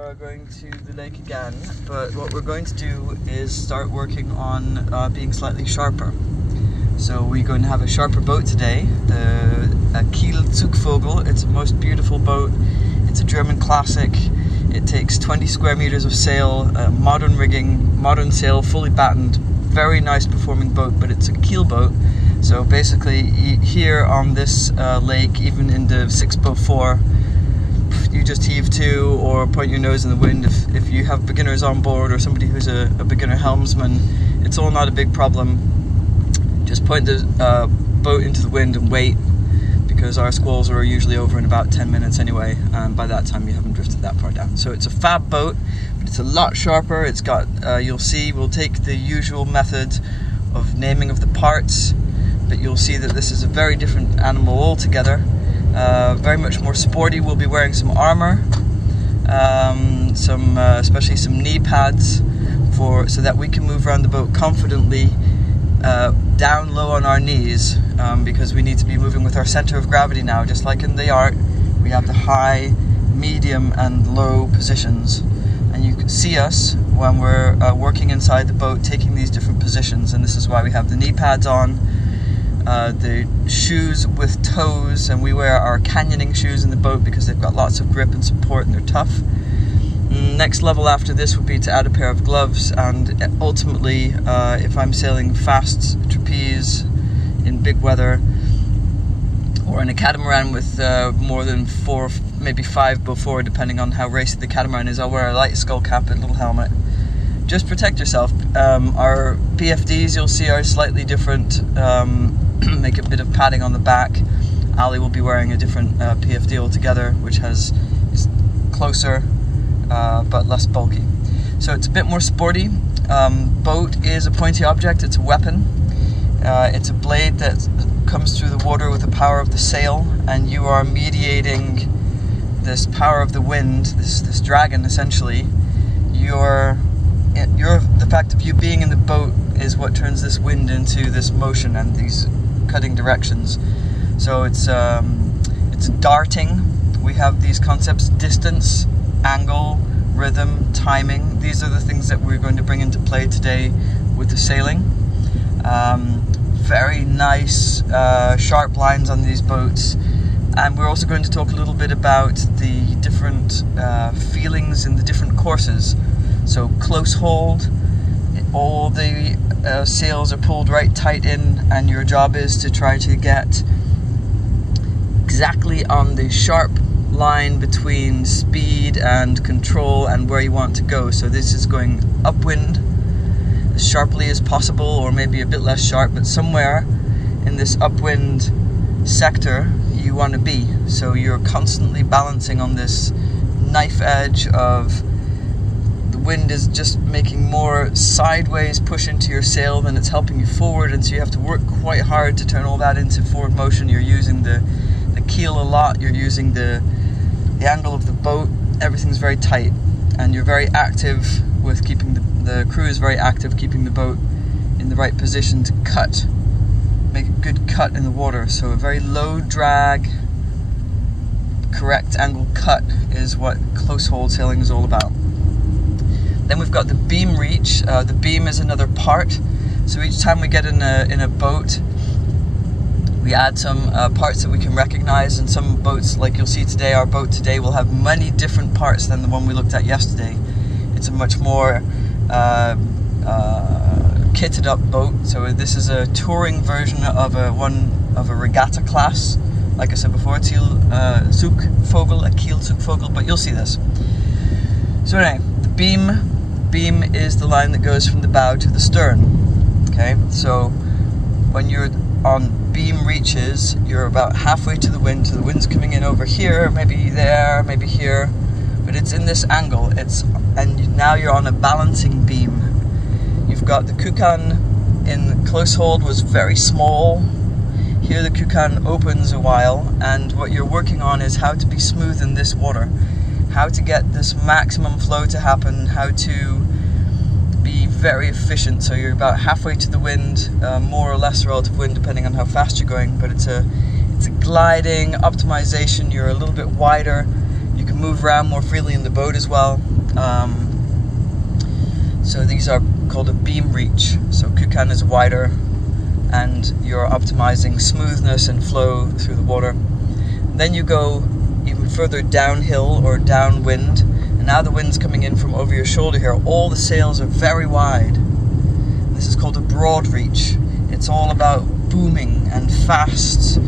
are going to the lake again, but what we're going to do is start working on being slightly sharper. So we're going to have a sharper boat today, the Kielzugvogel. It's a most beautiful boat. It's a German classic. It takes 20 square meters of sail, modern rigging, modern sail, fully battened, very nice performing boat, but it's a keel boat. So basically here on this lake, even in the 6x4, you just heave to or point your nose in the wind. If you have beginners on board or somebody who's a beginner helmsman, it's all not a big problem. Just point the boat into the wind and wait, because our squalls are usually over in about 10 minutes anyway, and by that time you haven't drifted that far down. So it's a fab boat, but it's a lot sharper. It's got, you'll see, we'll take the usual method of naming of the parts, but you'll see that this is a very different animal altogether. Very much more sporty. We'll be wearing some armor, especially some knee pads, so that we can move around the boat confidently, down low on our knees, because we need to be moving with our center of gravity now. Just like in the art, we have the high, medium and low positions, and you can see us when we're working inside the boat taking these different positions, and this is why we have the knee pads on, the shoes with toes, and we wear our canyoning shoes in the boat because they've got lots of grip and support and they're tough. Next level after this would be to add a pair of gloves, and ultimately if I'm sailing fast trapeze in big weather or in a catamaran with more than 4, maybe 5 before, depending on how racy the catamaran is, I'll wear a light skull cap and a little helmet. Just protect yourself. Our PFDs, you'll see, are slightly different. Make a bit of padding on the back. Ali will be wearing a different PFD altogether, which is closer but less bulky. So it's a bit more sporty. Boat is a pointy object. It's a weapon. It's a blade that comes through the water with the power of the sail, and you are mediating this power of the wind, this dragon essentially. The fact of you being in the boat is what turns this wind into this motion and these cutting directions. So it's darting. We have these concepts: distance, angle, rhythm, timing. These are the things that we're going to bring into play today with the sailing. Very nice sharp lines on these boats, and we're also going to talk a little bit about the different feelings in the different courses. So close hold, all the sails are pulled right tight in, and your job is to try to get exactly on the sharp line between speed and control and where you want to go. So this is going upwind as sharply as possible, or maybe a bit less sharp, but somewhere in this upwind sector you want to be. So you're constantly balancing on this knife edge of the wind is just making more sideways push into your sail than it's helping you forward, and so you have to work quite hard to turn all that into forward motion. You're using the keel a lot, you're using the angle of the boat. Everything's very tight, and you're very active with keeping the crew is very active keeping the boat in the right position to cut, make a good cut in the water. So a very low drag, correct angle cut is what close hold sailing is all about. Then we've got the beam reach. The beam is another part. So each time we get in a boat, we add some parts that we can recognize. And some boats, like you'll see today, our boat today will have many different parts than the one we looked at yesterday. It's a much more kitted up boat. So this is a touring version of a regatta class. Like I said before, it's Kielzugvogel, a Kielzugvogel, but you'll see this. So anyway, the beam is the line that goes from the bow to the stern. Okay, so when you're on beam reaches, you're about halfway to the wind, so the wind's coming in over here, maybe there, maybe here, but it's in this angle. And now you're on a balancing beam. You've got the Kukan in close hold was very small. Here the Kukan opens a while, and what you're working on is how to be smooth in this water, how to get this maximum flow to happen, how to be very efficient. So you're about halfway to the wind, more or less relative wind depending on how fast you're going, but it's a gliding optimization. You're a little bit wider, You can move around more freely in the boat as well. So these are called a beam reach. So Kukan is wider, and you're optimizing smoothness and flow through the water. Then you go even further downhill or downwind, and now the wind's coming in from over your shoulder here. All the sails are very wide. This is called a broad reach. It's all about booming and fast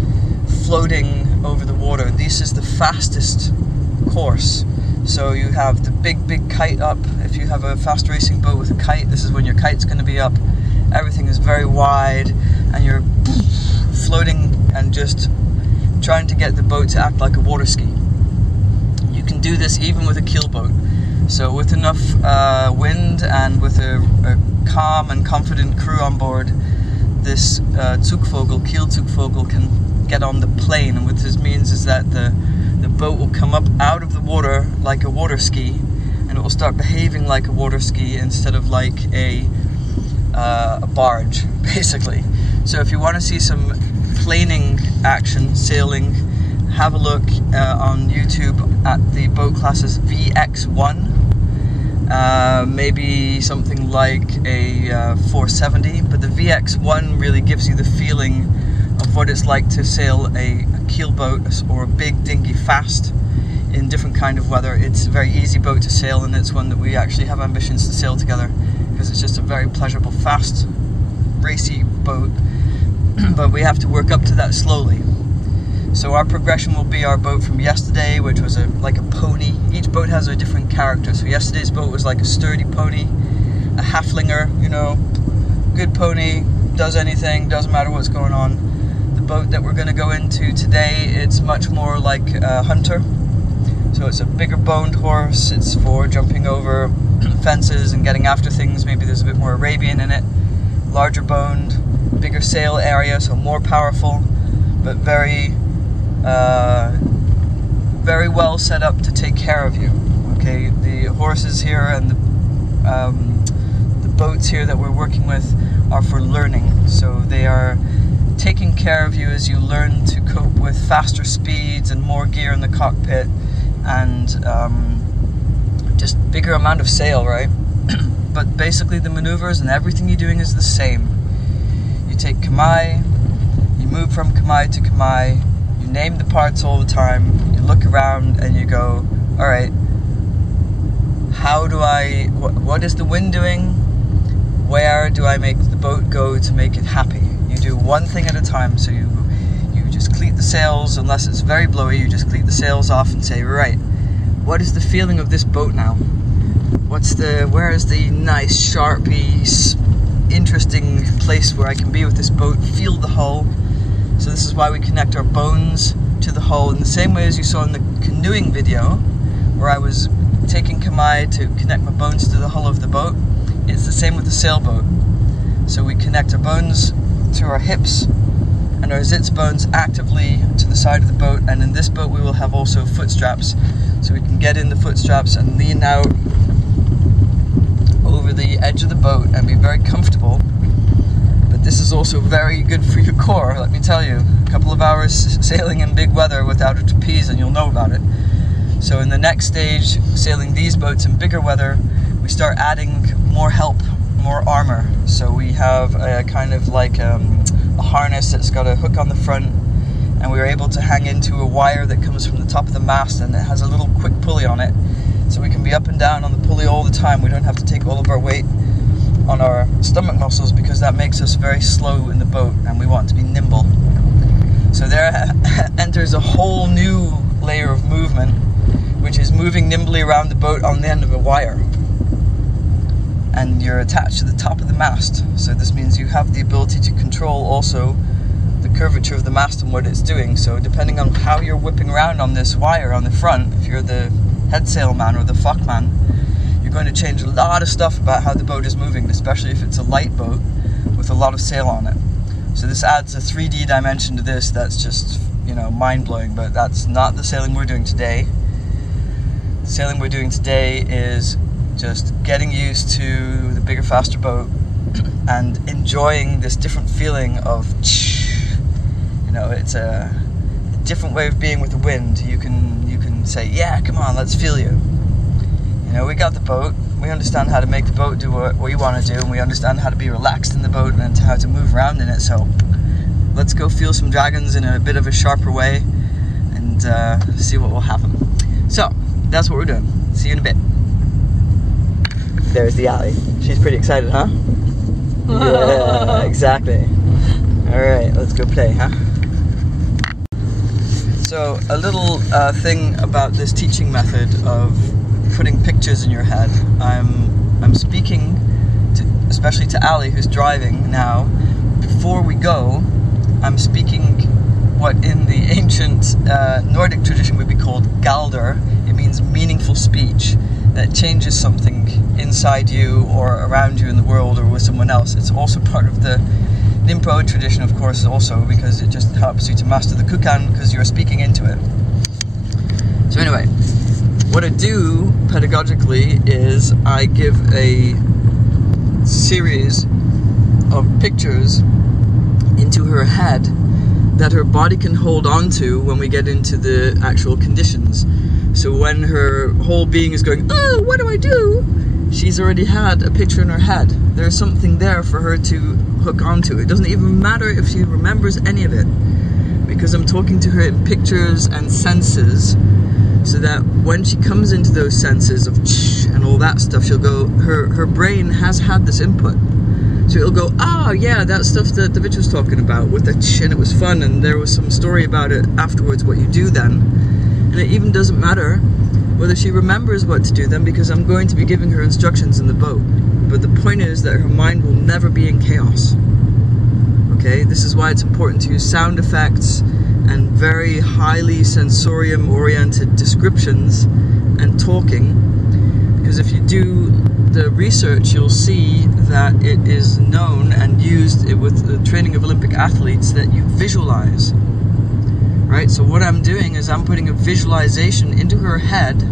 floating over the water. This is the fastest course. So you have the big kite up. If you have a fast racing boat with a kite, this is when your kite's going to be up. Everything is very wide, and you're floating and just trying to get the boat to act like a water ski. You can do this even with a keel boat. So with enough wind and with a calm and confident crew on board, this Kielzugvogel can get on the plane. And what this means is that the boat will come up out of the water like a water ski, and it will start behaving like a water ski instead of like a barge, basically. So if you want to see some planing action, sailing, have a look on YouTube at the boat classes VX1, maybe something like a 470, but the VX1 really gives you the feeling of what it's like to sail a keel boat or a big dinghy fast in different kind of weather. It's a very easy boat to sail, and it's one that we actually have ambitions to sail together, because it's just a very pleasurable, fast, racy boat. But we have to work up to that slowly. So our progression will be our boat from yesterday, which was like a pony. Each boat has a different character. So yesterday's boat was like a sturdy pony, a halflinger, you know, good pony, does anything, doesn't matter what's going on. The boat that we're going to go into today, it's much more like a hunter. So it's a bigger boned horse. It's for jumping over fences and getting after things. Maybe there's a bit more Arabian in it. Larger boned, bigger sail area, so more powerful, but very well set up to take care of you. Okay, the horses here and the boats here that we're working with are for learning. So they are taking care of you as you learn to cope with faster speeds and more gear in the cockpit, and just bigger amount of sail, right? But basically the maneuvers and everything you're doing is the same. You take Kamai, you move from Kamai to Kamai, you name the parts all the time, you look around and you go, alright, what is the wind doing? Where do I make the boat go to make it happy? You do one thing at a time. So you just cleat the sails, unless it's very blowy, you just cleat the sails off and say, right, what is the feeling of this boat now? Where is the nice, sharpy, interesting place where I can be with this boat? Feel the hull. So this is why we connect our bones to the hull in the same way as you saw in the canoeing video, where I was taking Kamai to connect my bones to the hull of the boat. It's the same with the sailboat. So we connect our bones to our hips and our zits bones actively to the side of the boat, and in this boat we will have also foot straps, so we can get in the foot straps and lean out over the edge of the boat and be very comfortable. But this is also very good for your core, let me tell you. A couple of hours sailing in big weather without a trapeze and you'll know about it. So in the next stage, sailing these boats in bigger weather, we start adding more help, more armor. So we have a kind of like a harness that's got a hook on the front, and we are able to hang into a wire that comes from the top of the mast, and it has a little quick pulley on it. So we can be up and down on the pulley all the time. We don't have to take all of our weight on our stomach muscles, because that makes us very slow in the boat, and we want to be nimble. So there enters a whole new layer of movement, which is moving nimbly around the boat on the end of a wire. And you're attached to the top of the mast. So this means you have the ability to control also the curvature of the mast and what it's doing. So depending on how you're whipping around on this wire on the front, if you're the head sailman or the fockman, you're going to change a lot of stuff about how the boat is moving, especially if it's a light boat with a lot of sail on it. So this adds a 3D dimension to this that's just, you know, mind-blowing, but that's not the sailing we're doing today. The sailing we're doing today is just getting used to the bigger, faster boat and enjoying this different feeling of, you know, it's a different way of being with the wind. You can and say, yeah, come on, let's feel you. You know, we got the boat, we understand how to make the boat do what we want to do, and we understand how to be relaxed in the boat and how to move around in it, so let's go feel some dragons in a bit of a sharper way and see what will happen. So, that's what we're doing. See you in a bit. There's the alley. She's pretty excited, huh? Yeah, exactly. Alright, let's go play, huh? So, a little thing about this teaching method of putting pictures in your head. I'm speaking, especially to Ali, who's driving now. Before we go, I'm speaking what in the ancient Nordic tradition would be called galder. It means meaningful speech that changes something inside you or around you in the world or with someone else. It's also part of the Nimpo tradition, of course, also because it just helps you to master the Kukan because you're speaking into it. So anyway, what I do pedagogically is I give a series of pictures into her head that her body can hold on to when we get into the actual conditions. So when her whole being is going, oh, what do I do? She's already had a picture in her head. There's something there for her to hook onto. It doesn't even matter if she remembers any of it, because I'm talking to her in pictures and senses, so that when she comes into those senses of and all that stuff, she'll go, her brain has had this input. So it'll go, oh yeah, that stuff that David was talking about with the and it was fun and there was some story about it afterwards, what you do then. And it even doesn't matter whether she remembers what to do then, because I'm going to be giving her instructions in the boat. But the point is that her mind will never be in chaos. Okay, this is why it's important to use sound effects and very highly sensorium-oriented descriptions and talking, because if you do the research, you'll see that it is known and used with the training of Olympic athletes that you visualize. Right? So what I'm doing is I'm putting a visualization into her head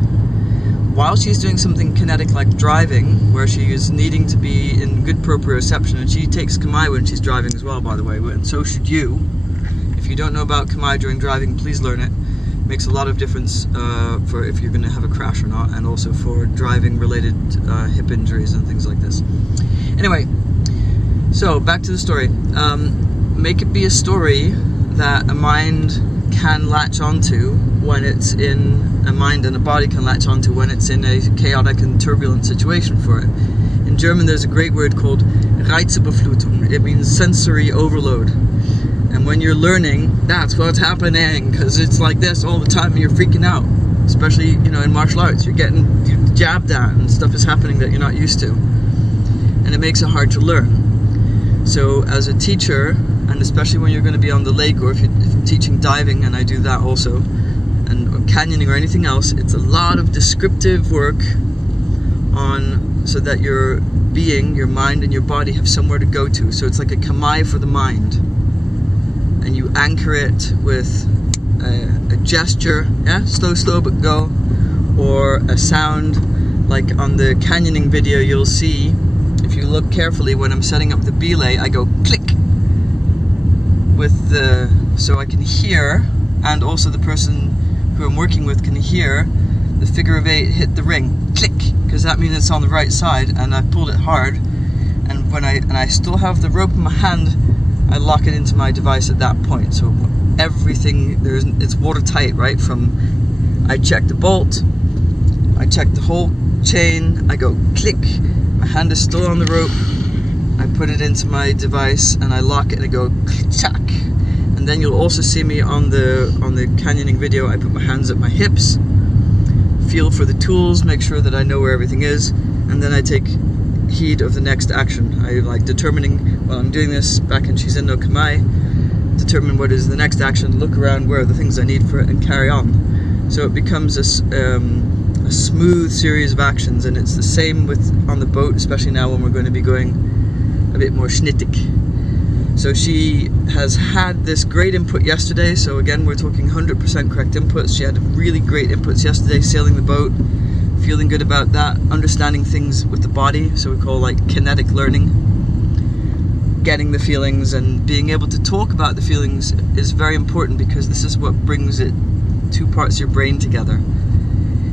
while she's doing something kinetic like driving, where she is needing to be in good proprioception, and she takes Kamai when she's driving as well, by the way, and so should you. If you don't know about Kamai during driving, please learn it. It makes a lot of difference for if you're going to have a crash or not, and also for driving related hip injuries and things like this. Anyway, so back to the story. Make it be a story that a mind can latch onto when it's in a mind, and a body can latch onto when it's in a chaotic and turbulent situation for it. In German there's a great word called Reizüberflutung. It means sensory overload. And when you're learning, that's what's happening, because it's like this all the time and you're freaking out. Especially, you know, in martial arts, you're getting jabbed at and stuff is happening that you're not used to. And it makes it hard to learn. So as a teacher, and especially when you're going to be on the lake, or if you're teaching diving, and I do that also, and or canyoning or anything else, it's a lot of descriptive work on, so that your being, your mind and your body have somewhere to go to. So it's like a kamai for the mind. And you anchor it with a gesture, yeah, slow but go, or a sound. Like on the canyoning video you'll see, if you look carefully, when I'm setting up the belay, I go click with the, so I can hear, and also the person who I'm working with can hear the figure of 8 hit the ring, click, because that means it's on the right side, and I pulled it hard, and when I still have the rope in my hand, I lock it into my device at that point. So everything, it's watertight, right? From I check the bolt, I check the whole chain, I go click, my hand is still on the rope, I put it into my device and I lock it and I go chack. And then you'll also see me on the canyoning video, I put my hands at my hips, feel for the tools, make sure that I know where everything is, and then I take heed of the next action. I like determining, while I'm doing this back in Shizen no Kamai, determine what is the next action, look around where are the things I need for it, and carry on. So it becomes a smooth series of actions, and it's the same with on the boat, especially now when we're going to be going a bit more schnittig. So she has had this great input yesterday, so again we're talking 100% correct inputs. She had really great inputs yesterday, sailing the boat, feeling good about that, understanding things with the body, so we call like kinetic learning. Getting the feelings and being able to talk about the feelings is very important, because this is what brings it two parts of your brain together.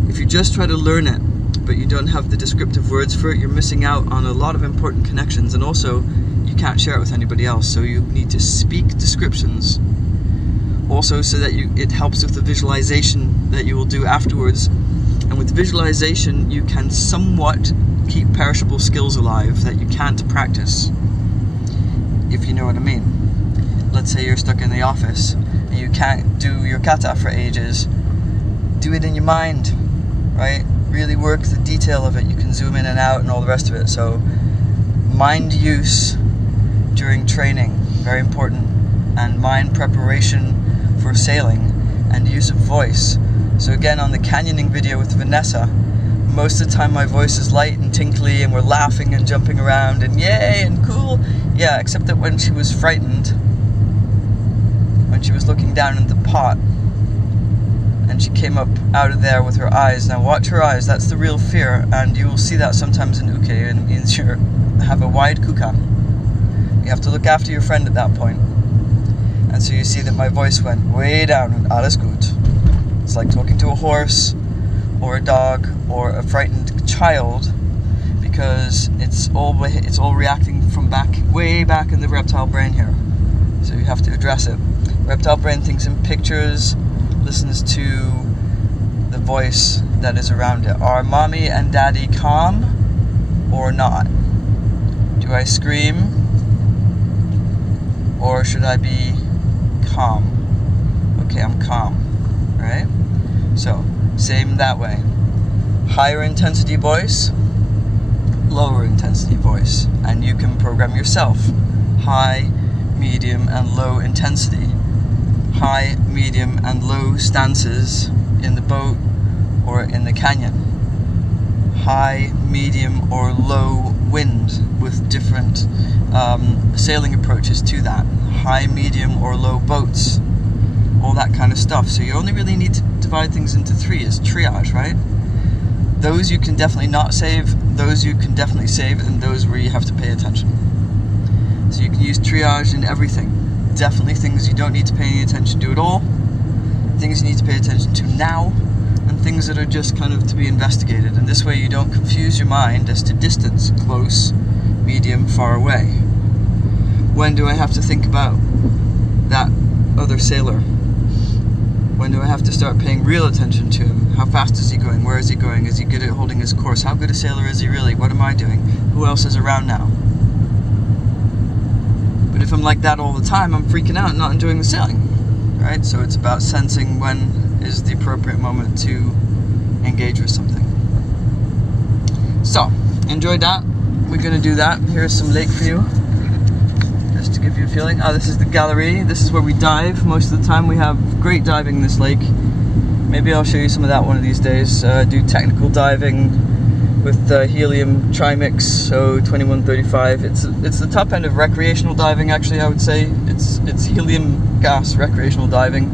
If you just try to learn it, but you don't have the descriptive words for it, you're missing out on a lot of important connections, and also you can't share it with anybody else, so you need to speak descriptions. Also, so that it helps with the visualization that you will do afterwards. And with visualization, you can somewhat keep perishable skills alive that you can't practice, if you know what I mean. Let's say you're stuck in the office and you can't do your kata for ages. Do it in your mind, right? Really work the detail of it. You can zoom in and out and all the rest of it. So mind use during training, very important. And mind preparation for sailing, and use of voice. So again, on the canyoning video with Vanessa, most of the time my voice is light and tinkly and we're laughing and jumping around and yay and cool. Yeah, except that when she was frightened, when she was looking down in the pot and she came up out of there with her eyes. Now watch her eyes, that's the real fear, and you will see that sometimes in uke, and it means you have a wide kukan. You have to look after your friend at that point. And so you see that my voice went way down and alles gut. It's like talking to a horse or a dog or a frightened child, because it's all reacting from way back in the reptile brain here. So you have to address it. Reptile brain thinks in pictures, listens to the voice that is around it. Are mommy and daddy calm or not? Do I scream or should I be calm? Okay, I'm calm, right? So, same that way. Higher intensity voice, lower intensity voice, and you can program yourself. High, medium, and low intensity. High, medium, and low stances in the boat or in the canyon. High, medium, or low wind with different sailing approaches to that. High, medium, or low boats. All that kind of stuff. So you only really need to divide things into three. It's triage, right? Those you can definitely not save, those you can definitely save, and those where you have to pay attention. So you can use triage in everything. Definitely things you don't need to pay any attention to at all, things you need to pay attention to now, and things that are just kind of to be investigated. And this way you don't confuse your mind as to distance, close, medium, far away. When do I have to think about that other sailor? When do I have to start paying real attention to him? How fast is he going? Where is he going? Is he good at holding his course? How good a sailor is he really? What am I doing? Who else is around now? But if I'm like that all the time, I'm freaking out and not enjoying the sailing, right? So it's about sensing when is the appropriate moment to engage with something. So, enjoyed that. We're going to do that. Here's some lake for you, just to give you a feeling. This is the gallery. This is where we dive. Most of the time we have great diving in this lake. Maybe I'll show you some of that one of these days. Do technical diving with helium trimix, so 2135. It's the top end of recreational diving, actually. I would say it's helium gas recreational diving.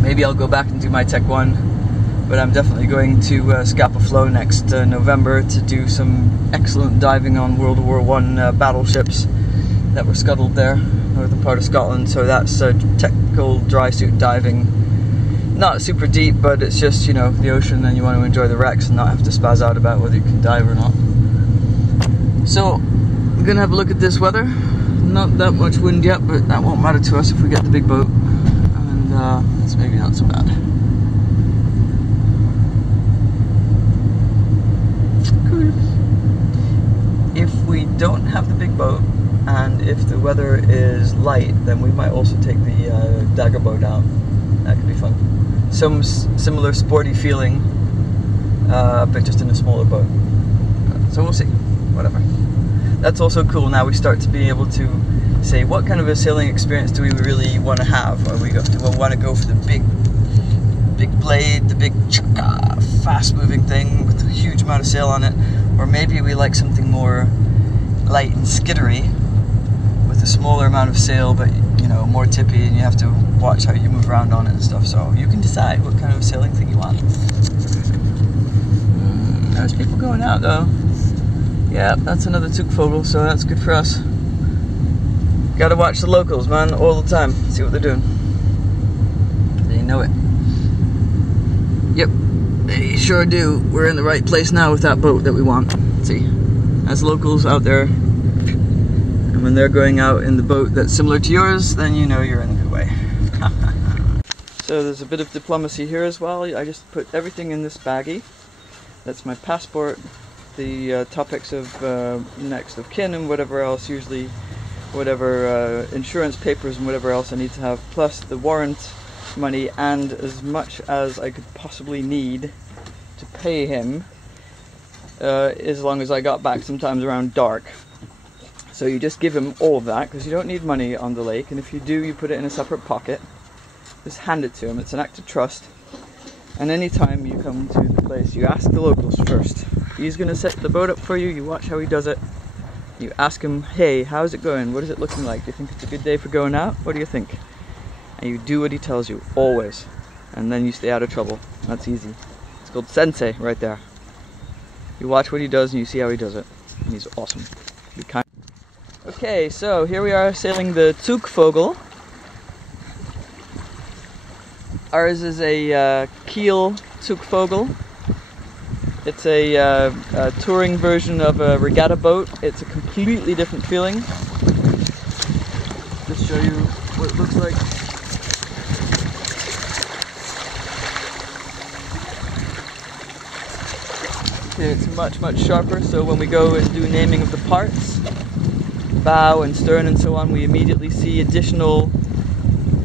Maybe I'll go back and do my Tech 1, but I'm definitely going to Scapa Flow next November to do some excellent diving on World War I battleships that were scuttled there, northern part of Scotland. So that's technical dry suit diving. Not super deep, but it's just, you know, the ocean, and you want to enjoy the wrecks and not have to spaz out about whether you can dive or not. So, we're going to have a look at this weather. Not that much wind yet, but that won't matter to us if we get the big boat. And it's maybe not so bad. Cool. If we don't have the big boat, and if the weather is light, then we might also take the dagger boat out. That could be fun. Some similar sporty feeling, but just in a smaller boat. So we'll see. Whatever. That's also cool. Now we start to be able to say, what kind of a sailing experience do we really want to have? Or we want to go for the big blade, the big fast-moving thing with a huge amount of sail on it, or maybe we like something more light and skittery with a smaller amount of sail, but you know, more tippy, and you have to watch how you move around on it and stuff. So you can decide what kind of sailing thing you want. There's people going out though. Yeah, that's another Kielzugvogel, so that's good for us. Gotta watch the locals, man, all the time. See what they're doing. know it. Yep, they sure do. We're in the right place now with that boat that we want. Let's see, as locals out there, and when they're going out in the boat that's similar to yours, then you know you're in a good way. So there's a bit of diplomacy here as well. I just put everything in this baggie. That's my passport, the topics of next of kin and whatever else, usually whatever insurance papers and whatever else I need to have, plus the warrant money and as much as I could possibly need to pay him, as long as I got back sometimes around dark. So you just give him all of that, because you don't need money on the lake, and if you do, you put it in a separate pocket. Just hand it to him. It's an act of trust. And anytime you come to the place, you ask the locals first. He's going to set the boat up for you, you watch how he does it. You ask him, hey, how's it going? What is it looking like? Do you think it's a good day for going out? What do you think? And you do what he tells you, always. And then you stay out of trouble. That's easy. It's called sensei right there. You watch what he does and you see how he does it. And he's awesome. Be kind. Okay, so here we are sailing the Kielzugvogel. Ours is a Kielzugvogel. It's a touring version of a regatta boat. It's a completely different feeling. Just show you what it looks like. Okay, it's much sharper, so when we go and do naming of the parts, bow and stern and so on, we immediately see additional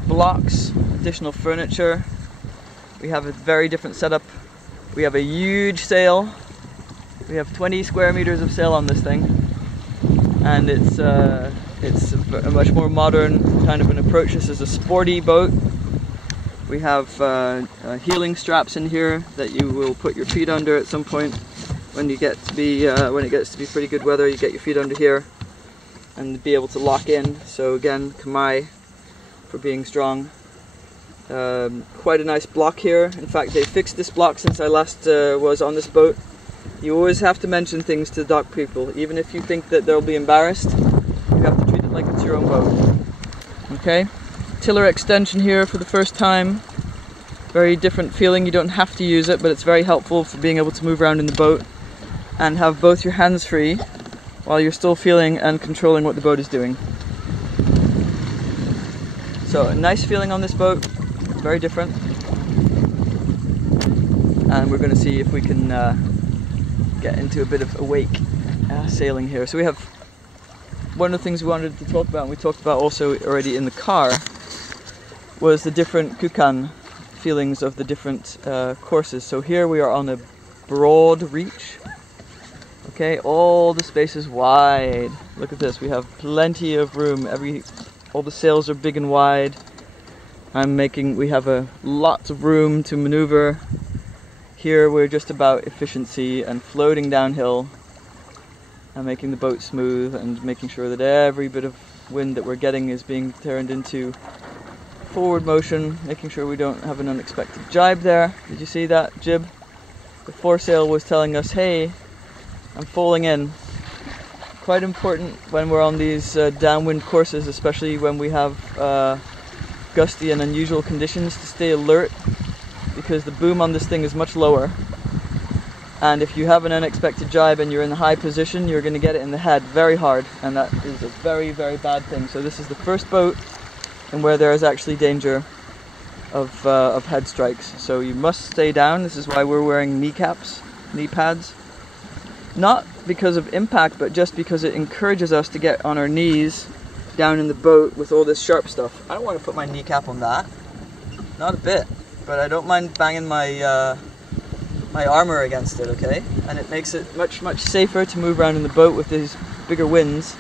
blocks, additional furniture. We have a very different setup. We have a huge sail. We have 20 square meters of sail on this thing, and it's a much more modern kind of an approach. This is a sporty boat. We have heeling straps in here that you will put your feet under at some point when you get to be when it gets to be pretty good weather. You get your feet under here and be able to lock in. So again, kamai for being strong. Quite a nice block here. In fact, they fixed this block since I last was on this boat. You always have to mention things to the dock people, even if you think that they'll be embarrassed. You have to treat it like it's your own boat. Okay, tiller extension here for the first time. Very different feeling. You don't have to use it, but it's very helpful for being able to move around in the boat and have both your hands free while you're still feeling and controlling what the boat is doing. So a nice feeling on this boat. Very different, and we're going to see if we can get into a bit of a wake sailing here. So we have one of the things we wanted to talk about, and we talked about also already in the car, was the different Kukan feelings of the different courses. So here we are on a broad reach. Okay, all the space is wide. Look at this, we have plenty of room. All the sails are big and wide. We have lots of room to maneuver. Here we're just about efficiency and floating downhill and making the boat smooth and making sure that every bit of wind that we're getting is being turned into forward motion, making sure we don't have an unexpected jibe there. Did you see that jib? The foresail was telling us, hey, I'm falling in. Quite important when we're on these downwind courses, especially when we have gusty and unusual conditions, to stay alert, because the boom on this thing is much lower, and if you have an unexpected jibe and you're in a high position, you're going to get it in the head very hard, and that is a very bad thing. So this is the first boat and where there is actually danger of head strikes, so you must stay down. This is why we're wearing knee pads, not because of impact, but just because it encourages us to get on our knees down in the boat with all this sharp stuff. I don't want to put my kneecap on that, not a bit, but I don't mind banging my my armor against it, okay? And it makes it much safer to move around in the boat with these bigger winds.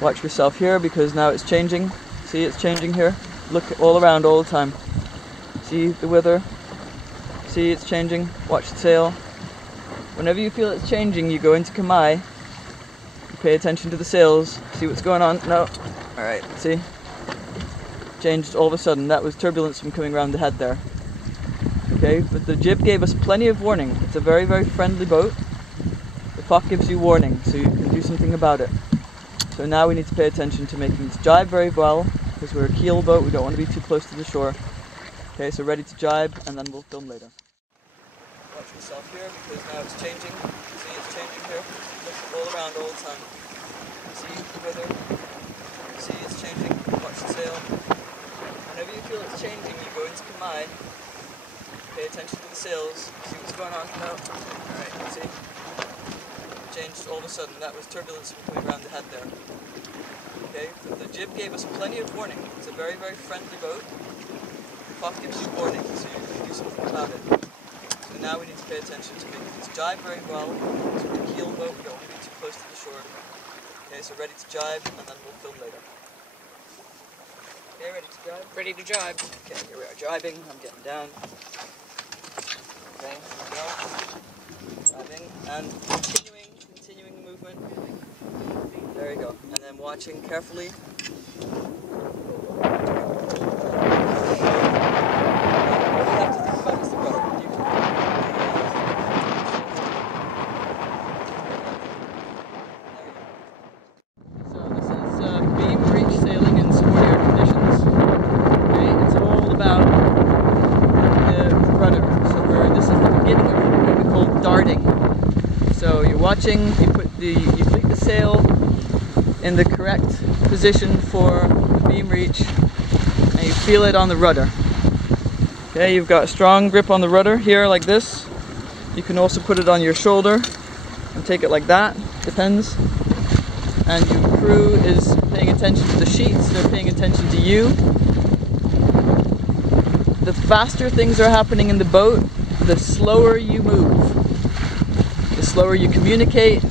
Watch yourself here, because now it's changing. See, it's changing here. Look all around all the time. See the weather? See, it's changing. Watch the sail. Whenever you feel it's changing, you go into kamai. Pay attention to the sails, see what's going on. No, alright, see? Changed all of a sudden. That was turbulence from coming around the head there. Okay, but the jib gave us plenty of warning. It's a very friendly boat. The fog gives you warning, so you can do something about it. So now we need to pay attention to making this jibe very well, because we're a keel boat, we don't want to be too close to the shore. Okay, so ready to jibe, and then we'll film later. Watch yourself here, because now it's changing. See, it's changing here. Look all around all the time. See the weather. See, it's changing. Watch the sail. Whenever you feel it's changing, you go into Kamai. Pay attention to the sails. See what's going on now. Alright, see? Changed all of a sudden. That was turbulence coming around the head there. Okay, but the jib gave us plenty of warning. It's a very, very friendly boat. The fog gives you warning, so you can do something about it. So now we need to pay attention to making this jibe very well. So we're a keel boat, we don't want to be too close to the shore. Okay, so ready to jibe, and then we'll film later. Okay, ready to jibe? Ready to jibe. Okay, here we are jibing. I'm getting down. Okay, here we go. Jibing, and continuing the movement. There you go. And then watching carefully. So you're watching, you fleet the sail in the correct position for the beam reach, and you feel it on the rudder. Okay, you've got a strong grip on the rudder here like this. You can also put it on your shoulder and take it like that, depends. And your crew is paying attention to the sheets, they're paying attention to you. The faster things are happening in the boat, the slower you move. The slower you communicate,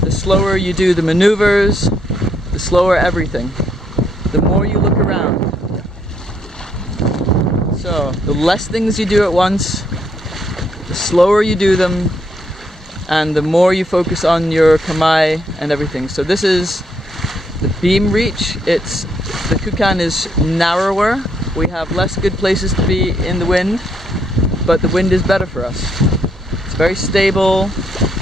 the slower you do the maneuvers, the slower everything. The more you look around. So, the less things you do at once, the slower you do them, and the more you focus on your kamai and everything. So this is the beam reach. The Kukan is narrower. We have less good places to be in the wind, but the wind is better for us. It's very stable,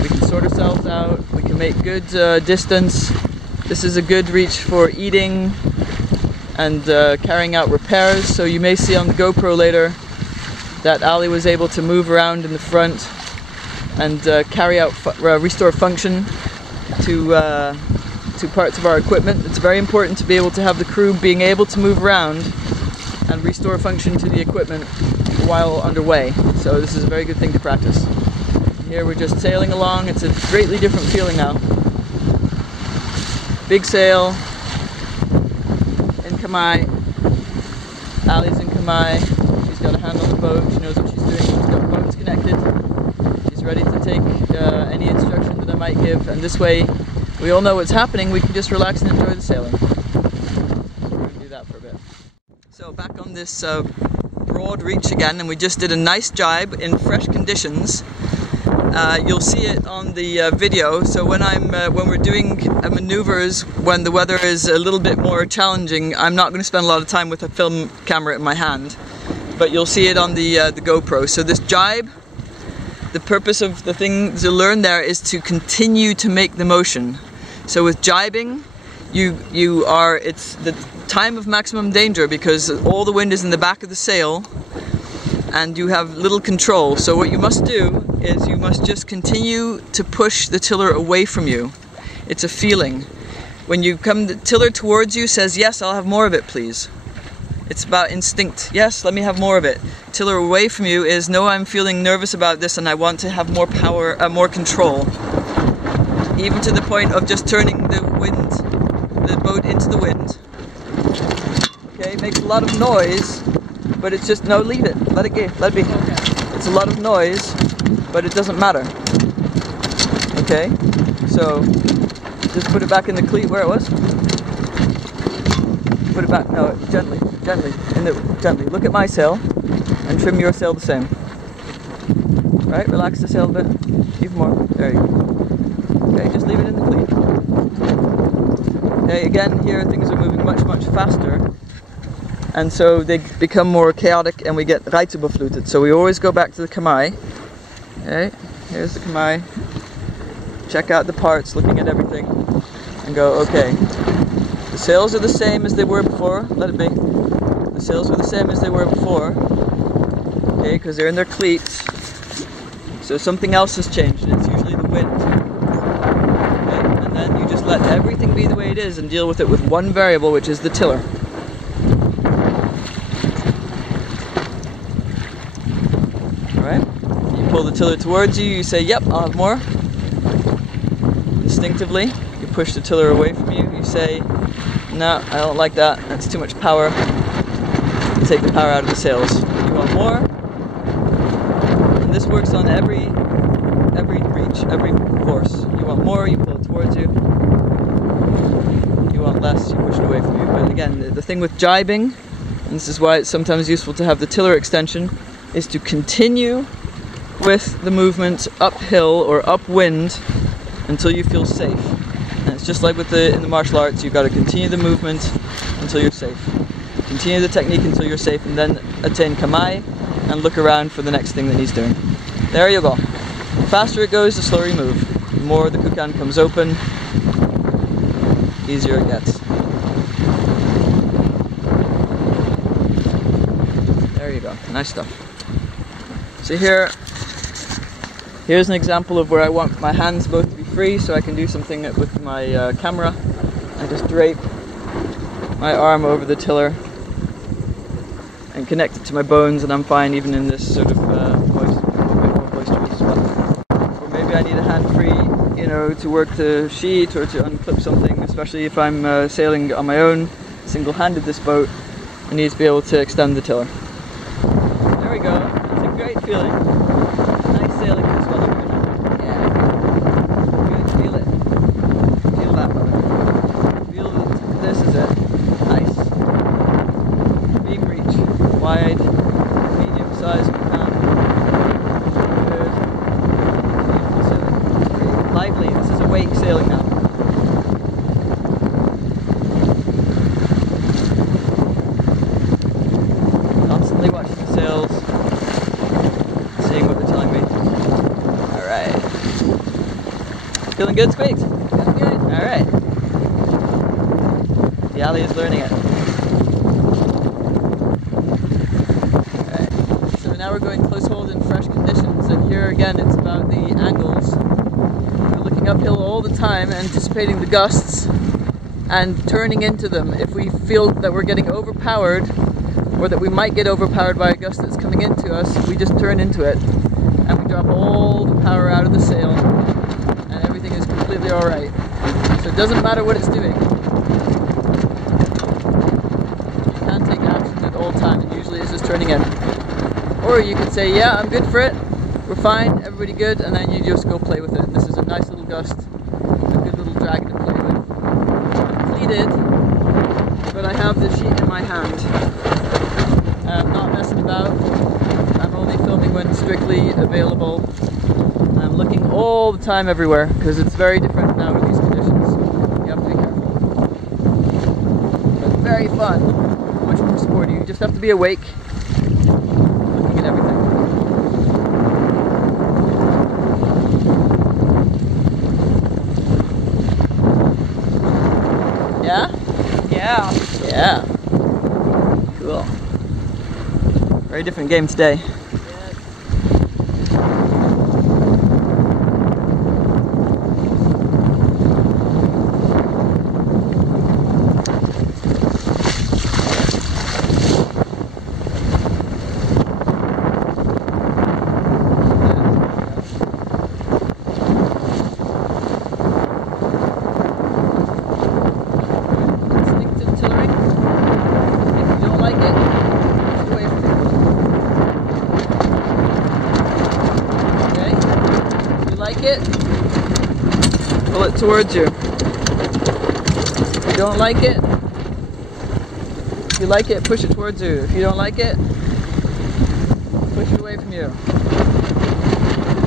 we can sort ourselves out, we can make good distance. This is a good reach for eating and carrying out repairs. So you may see on the GoPro later that Ali was able to move around in the front and carry out restore function to parts of our equipment. It's very important to be able to have the crew being able to move around and restore function to the equipment while underway. So this is a very good thing to practice. Here we're just sailing along. It's a greatly different feeling now. Big sail in Kamai. Ali's in Kamai. She's got a hand on the boat. She knows what she's doing. She's got boats connected. She's ready to take any instruction that I might give. And this way, we all know what's happening. We can just relax and enjoy the sailing. We're going to do that for a bit. So back on this broad reach again, and we just did a nice jibe in fresh conditions. You'll see it on the video. So when we're doing maneuvers, when the weather is a little bit more challenging, I'm not going to spend a lot of time with a film camera in my hand, but you'll see it on the GoPro. So this jibe, the purpose of the thing to learn there is to continue to make the motion. So with jibing, it's the time of maximum danger because all the wind is in the back of the sail and you have little control. So what you must do is you must just continue to push the tiller away from you. It's a feeling. When you come, the tiller towards you says, yes, I'll have more of it, please. It's about instinct. Yes, let me have more of it. Tiller away from you is, no, I'm feeling nervous about this and I want to have more power, more control. Even to the point of just turning the boat into the wind. Okay, it makes a lot of noise, but it's just, no, leave it. Let it go. Let it be. Okay. It's a lot of noise, but it doesn't matter. Okay, so just put it back in the cleat where it was. Put it back. No, gently, gently, gently. Look at my sail, and trim your sail the same. Right, relax the sail a bit. Even more. There you go. Okay, just leave it in the cleat. Okay, again, here things are moving much, much faster. And so they become more chaotic and we get Reizüberflutet. So we always go back to the Kamai. Okay, here's the Kamai. Check out the parts, looking at everything. And go, okay. The sails are the same as they were before. Let it be. The sails are the same as they were before. okay, because they're in their cleats. So something else has changed, and it's usually the wind. Okay? And then you just let everything be the way it is and deal with it with one variable, which is the tiller. Alright? You pull the tiller towards you, you say, yep, I'll have more. Instinctively, you push the tiller away from you, you say, no, I don't like that, that's too much power. You take the power out of the sails. You want more? And this works on every reach, every course. You want more, you pull it towards you. You want less, you push it away from you. But again, the thing with jibing, and this is why it's sometimes useful to have the tiller extension, is to continue with the movement uphill or upwind until you feel safe. And it's just like with in the martial arts, you've got to continue the movement until you're safe. Continue the technique until you're safe, and then attain kamai and look around for the next thing that he's doing. There you go. The faster it goes, the slower you move. The more the kukan comes open, easier it gets. There you go. Nice stuff. So here's an example of where I want my hands both to be free, so I can do something with my camera. I just drape my arm over the tiller and connect it to my bones, and I'm fine even in this sort of a bit more boisterous spot. Or maybe I need a hand free, you know, to work the sheet or to unclip something, especially if I'm sailing on my own, single-handed this boat. I need to be able to extend the tiller. There we go. It's a great feeling. Nice sailing this weather. Yeah. Really feel it. Feel that weather. Feel that this is it. Nice. Big reach. Wide. Medium size kukan. Good. Beautiful sailing. Very lively. This is awake sailing now. Constantly watching the sails, seeing what they're telling me. Alright. Feeling good, Squeaks? Feeling good. Alright. The alley is learning it. Alright. So now we're going close hold in fresh conditions, and here again it's about the angles. We're looking uphill all the time, anticipating the gusts, and turning into them. If we feel that we're getting overpowered, or that we might get overpowered by a gust that's coming into us, we just turn into it, and we drop all the power out of the sail, and everything is completely alright. So it doesn't matter what it's doing. You can take action at all times, and usually it's just turning in. Or you can say, yeah, I'm good for it, we're fine, everybody good, and then you just go play with it. This is a nice little gust, a good little dragon to play with. I'm pleated, but I have the sheet in my hand. I'm not messing about. I'm only filming when strictly available. I'm looking all the time everywhere, because it's very different now with these conditions. You have to be careful. But very fun. Much more sporty. You just have to be awake, looking at everything. Yeah? Yeah. Yeah. Cool. Very different game today. It, pull it towards you. If you don't like it, if you like it, push it towards you. If you don't like it, push it away from you.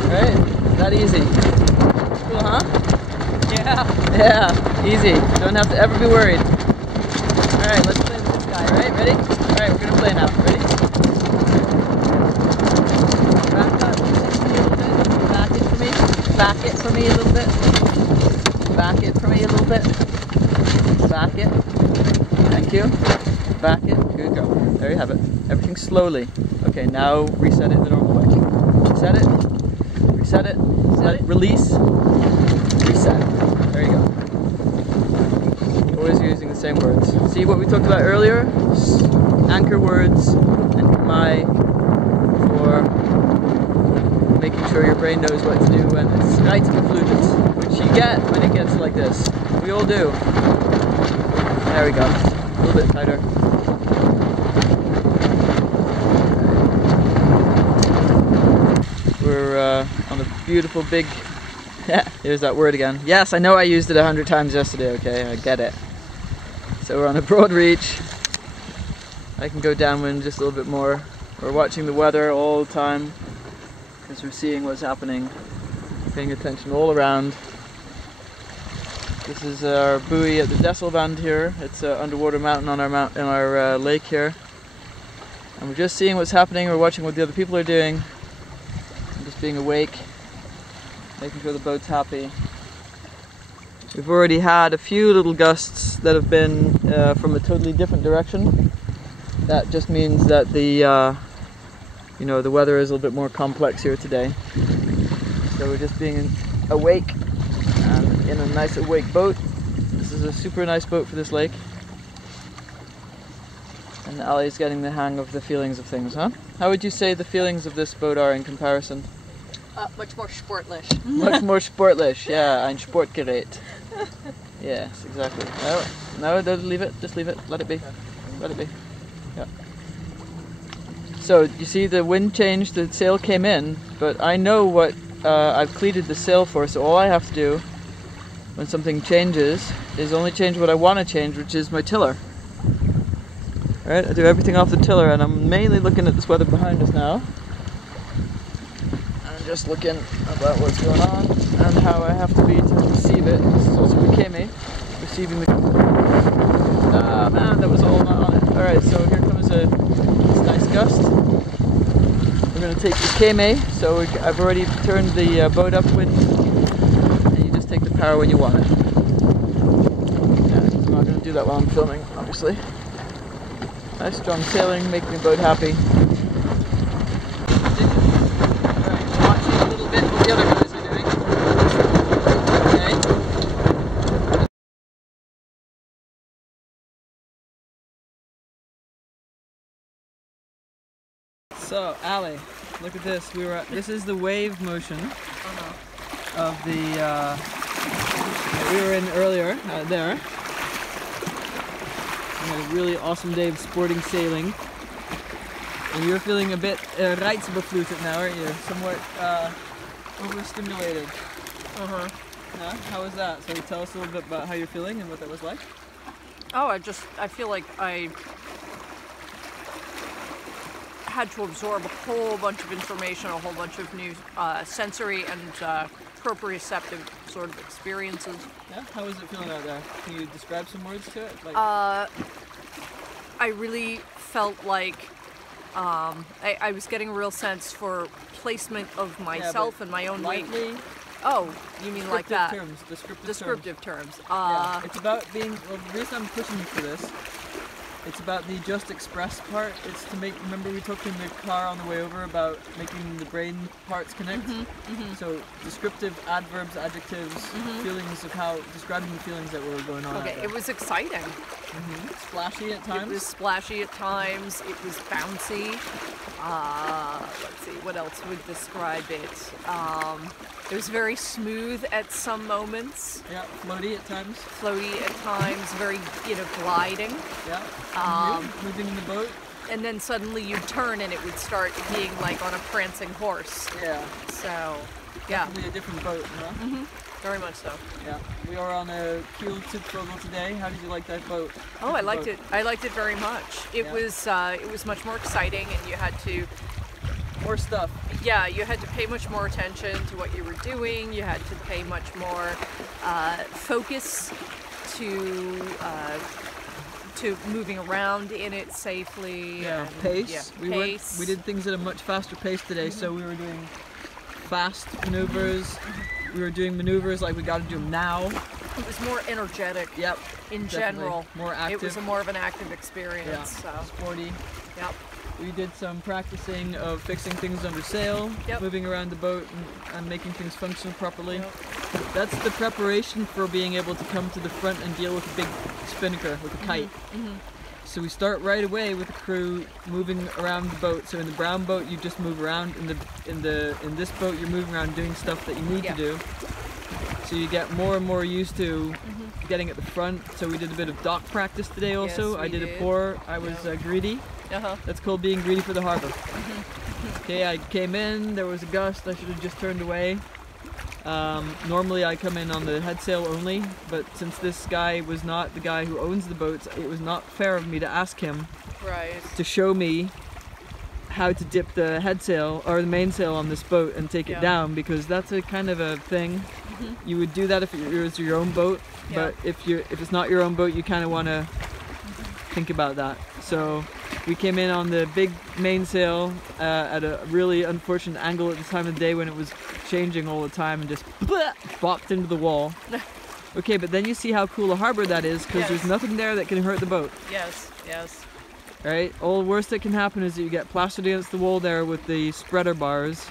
Right? That easy. Cool, huh? Yeah. Yeah, easy. Don't have to ever be worried. Alright, let's play with this guy, alright? Ready? Alright, we're gonna play now. Ready? Back it for me a little bit. Back it for me a little bit. Back it. Thank you. Back it. Good girl. There you have it. Everything slowly. Okay, now reset it the normal way. Reset it. Reset it. Release. Reset. There you go. Always using the same words. See what we talked about earlier? Anchor words and kamai for making sure your brain knows what to do when it's reizüberflutet, which you get when it gets like this. We all do. There we go. A little bit tighter. We're on a beautiful big... Here's that word again. Yes, I know I used it 100 times yesterday, okay? I get it. So we're on a broad reach. I can go downwind just a little bit more. We're watching the weather all the time because we're seeing what's happening, paying attention all around. This is our buoy at the Desselband here. It's an underwater mountain on our lake here. And we're just seeing what's happening. We're watching what the other people are doing. I'm just being awake, making sure the boat's happy. We've already had a few little gusts that have been from a totally different direction. That just means that the the weather is a little bit more complex here today. So we're just being awake and in a nice awake boat. This is a super nice boat for this lake. And Ali's getting the hang of the feelings of things, huh? How would you say the feelings of this boat are in comparison? Much more sportlich. Much more sportlich, yeah, ein Sportgerät. Yes, exactly. No, don't leave it, just leave it, let it be. Let it be. Yeah. So, you see the wind changed, the sail came in, but I know what I've cleated the sail for, so all I have to do when something changes is only change what I want to change, which is my tiller. Alright, I do everything off the tiller, and I'm mainly looking at this weather behind us now. And just looking about what's going on and how I have to be to receive it. This is also Bukeme, receiving the... Ah man, that was all not on it. Alright, so here comes this nice gust. We're going to take Bukeme, so I've already turned the boat upwind, and you just take the power when you want it. Yeah, I'm not going to do that while I'm filming, obviously. Nice strong sailing, making the boat happy. Alright, watching a little bit what the other guys are doing. Okay. So, Ali, look at this. This is the wave motion of the that we were in earlier, there. We had a really awesome day of sporting sailing, and you're feeling a bit reizüberflutet now, aren't you? Somewhat overstimulated. Yeah? How was that? So tell us a little bit about how you're feeling and what that was like. Oh, I feel like I had to absorb a whole bunch of information, a whole bunch of new sensory and proprioceptive sort of experiences. Yeah? How was it feeling out there? Can you describe some words to it? Like... I really felt like I was getting a real sense for placement of myself and my own weight. Oh, you mean like that? Descriptive terms. Yeah. It's about being, well, the reason I'm pushing you for this, it's about the just express part. It's to make, remember we talked in the car on the way over about making the brain parts connect? So descriptive adverbs, adjectives, feelings of how, describing the feelings that were going on. Okay, it was exciting. Splashy at times? It was splashy at times, it was bouncy. Let's see, what else would describe it? It was very smooth at some moments. Yeah, floaty at times. Floaty at times, very, gliding. Yeah. Moving in the boat. And then suddenly you'd turn and it would start being like on a prancing horse. Yeah. So, yeah. Definitely a different boat, huh? Very much so. Yeah. We are on a Kielzugvogel today. How did you like that boat? Oh, I liked it. I liked it very much. It was much more exciting, and you had to... More stuff. Yeah, you had to pay much more attention to what you were doing. You had to pay much more focus to moving around in it safely. Yeah, and, pace. Yeah, We did things at a much faster pace today, so we were doing fast maneuvers. We were doing maneuvers like we got to do them now. It was more energetic. Yep. In definitely. general. More active. It was a more of an active experience. Yeah. So. Sporty. Yep. we did some practicing of fixing things under sail, moving around the boat and making things function properly. That's the preparation for being able to come to the front and deal with a big spinnaker, with a kite. So we start right away with the crew moving around the boat. So in the brown boat you just move around, in this boat you're moving around doing stuff that you need to do. So you get more and more used to getting at the front. So we did a bit of dock practice today also. I did a pour, I was greedy. That's called being greedy for the harbor. Okay, I came in, there was a gust, I should have just turned away. Normally I come in on the head sail only, but since this guy was not the guy who owns the boats, it was not fair of me to ask him to show me how to dip the head sail or the mainsail on this boat and take it down, because that's a kind of a thing. You would do that if it was your own boat, but if it's not your own boat, you kind of want to think about that. So we came in on the big mainsail at a really unfortunate angle at the time of the day when it was changing all the time, and just bopped into the wall. Okay, but then you see how cool a harbor that is, because there's nothing there that can hurt the boat. Yes. Right? All the worst that can happen is that you get plastered against the wall there with the spreader bars.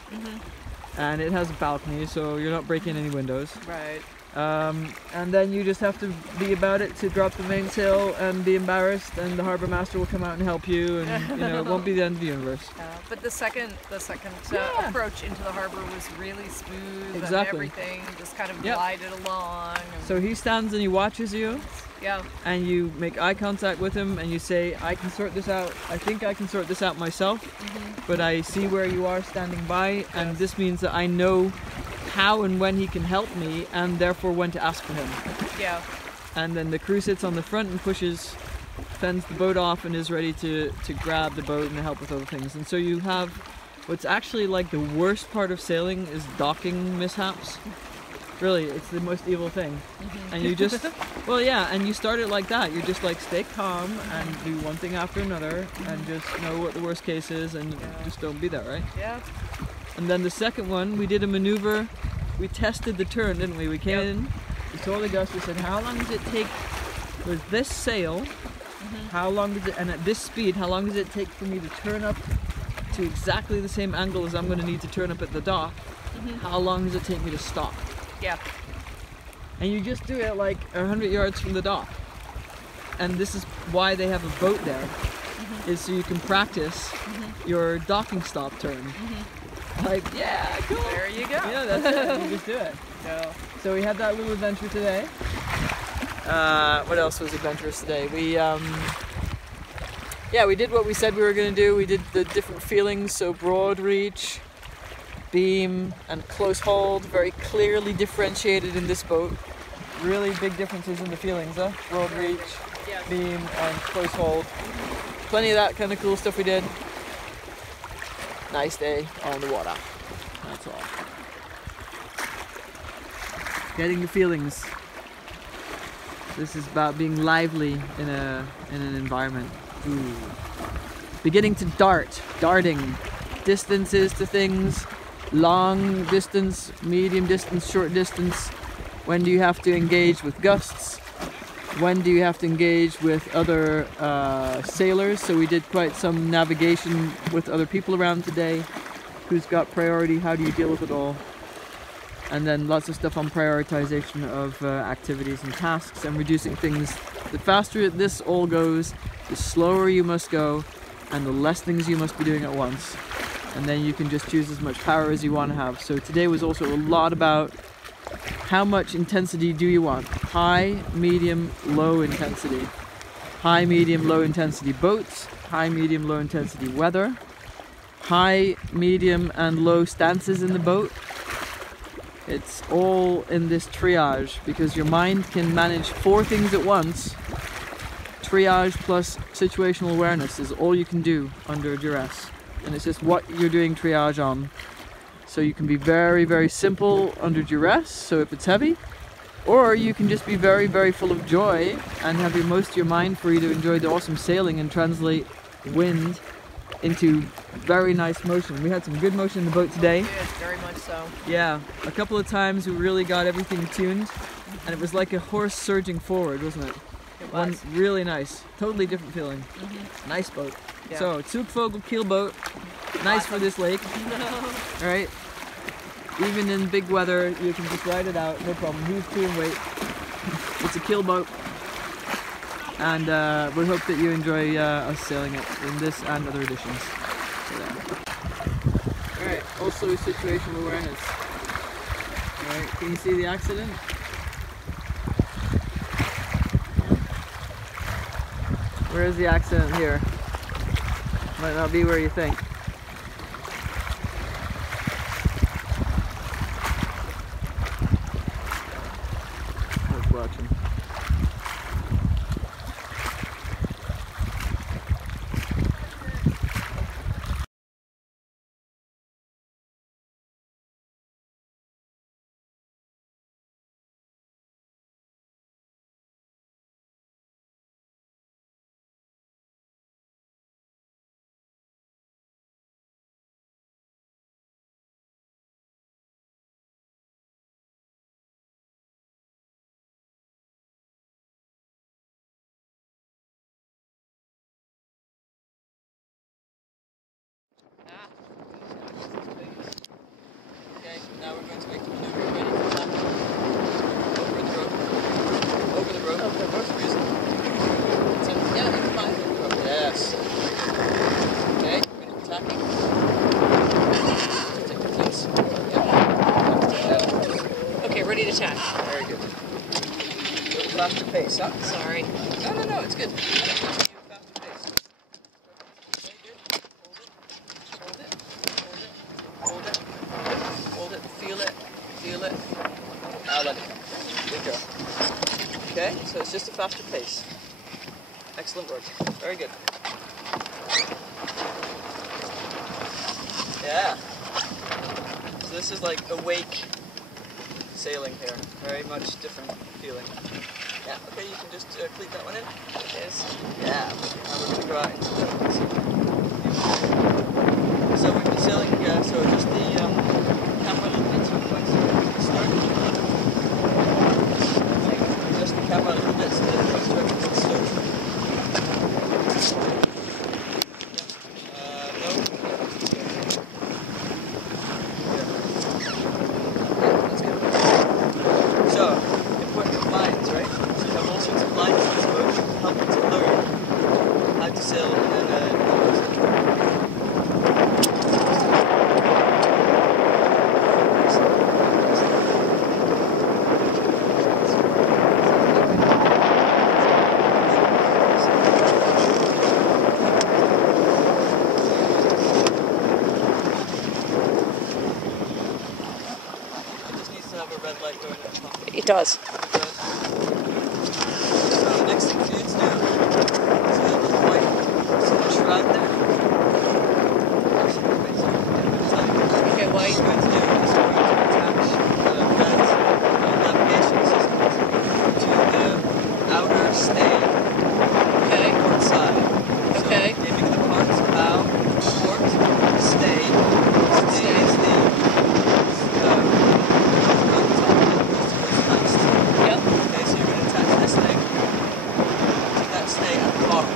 And it has a balcony, so you're not breaking any windows. Right. And then you just have to be about it to drop the mainsail and be embarrassed, and the harbor master will come out and help you, and it won't be the end of the universe. But the second approach into the harbor was really smooth. And everything just kind of glided along. So he stands and he watches you. And you make eye contact with him and you say, I can sort this out. I think I can sort this out myself, but I see where you are standing by, and this means that I know how and when he can help me, and therefore when to ask for him. And then the crew sits on the front and fends the boat off and is ready to grab the boat and help with other things. And so you have what's actually like the worst part of sailing is docking mishaps. Really, it's the most evil thing. And you just, and you start it like that. You just like stay calm and do one thing after another and just know what the worst case is, and just don't be there, right? And then the second one, we did a maneuver. We tested the turn, didn't we? We came in, we saw the gust, we said, how long does it take with this sail? How long does it, and at this speed, how long does it take for me to turn up to exactly the same angle as I'm going to need to turn up at the dock? How long does it take me to stop? And you just do it like 100 yards from the dock. And this is why they have a boat there, is so you can practice your docking stop turn. Like, cool. There you go. Yeah, that's it. You just do it. So we had that little adventure today. What else was adventurous today? We did what we said we were going to do. We did the different feelings, so broad reach, beam, and close hold, very clearly differentiated in this boat. Really big differences in the feelings, huh? Broad reach, beam, and close hold. Plenty of that kind of cool stuff we did. Nice day on the water. That's all. Getting the feelings. This is about being lively in an environment. Ooh. Beginning to darting distances to things, long distance, medium distance, short distance. When do you have to engage with gusts? When do you have to engage with other sailors? So we did quite some navigation with other people around today. Who's got priority? How do you deal with it all? And then lots of stuff on prioritization of activities and tasks and reducing things. The faster this all goes, the slower you must go, and the less things you must be doing at once. And then you can just choose as much power as you want to have. So today was also a lot about how much intensity do you want? High, medium, low intensity. High, medium, low intensity boats. High, medium, low intensity weather. High, medium, and low stances in the boat. It's all in this triage, because your mind can manage 4 things at once. Triage plus situational awareness is all you can do under duress. And it's just what you're doing triage on. So you can be very, very simple under duress, so if it's heavy, or you can just be very, very full of joy and have most of your mind free to enjoy the awesome sailing and translate wind into very nice motion. We had some good motion in the boat today. Yes, very much so. Yeah, a couple of times we really got everything tuned, and it was like a horse surging forward, wasn't it? One really nice, totally different feeling. Nice boat. Yeah. So, Kielzugvogel keel boat, nice for this lake. All right. Even in big weather, you can just ride it out, no problem. Who's pulling weight? It's a keel boat, and we hope that you enjoy us sailing it in this and other editions. All right. Also, a situation where we're in is. All right. Can you see the accident? Where is the accident here? Might not be where you think. Let's watch him. Okay, now we're going to make the maneuver ready for tackle. Over the rope. Over the rope. Over the rope. Yeah, you can find the rope. Yes. Okay, ready for tacking. Take your place. Yeah. Okay, ready to tack. Very good. A little faster pace, huh? Sorry. No, it's good. Faster pace. Very good. Hold it. Hold it. Feel it. Now let it go. Good go. Okay, so it's just a faster pace. Excellent work. Very good. Yeah. So this is like awake sailing here. Very much different feeling. Yeah, okay, you can just cleat that one in. Yes. Yeah. Now we're going to go out into the sea. So we've been sailing, so just the camera a little bit, so we're going to start. Just the camera a little bit, so that it's directed to the slope. No. Yeah, that's good. So, important lines, right? So you have all sorts of lines in this boat to help you to learn how to sail and then It does. The next thing for you to do is a little white shroud there. Okay, What white. we're going to do is we're going to attach the red navigation system to the outer stay Okay. port side. Okay. So aiming the parts bow, port, stay is the Yep. okay, so you're going to attach this thing to that stay at the bottom.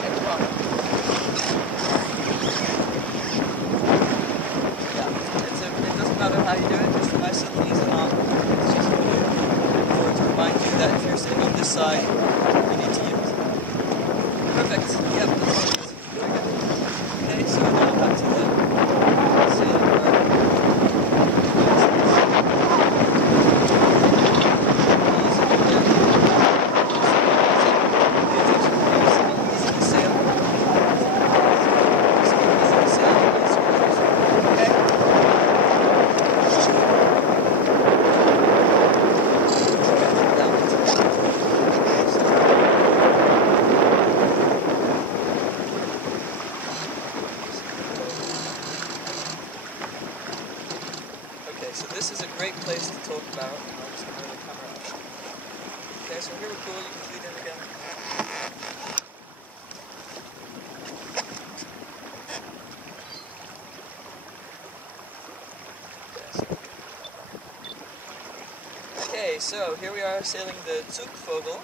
At the bottom. Yeah. It doesn't matter how you do it, just nice and easy on. It's just to remind you that if you're sitting on this side, you need to use it. Perfect. Yep, that's all it is. Very good. Okay, so now back to the sailing part. Okay, so this is a great place to talk about. I'm just going to move the camera out. Okay, so here we're cool, you can feed in again. Okay, so here we are sailing the Kielzugvogel.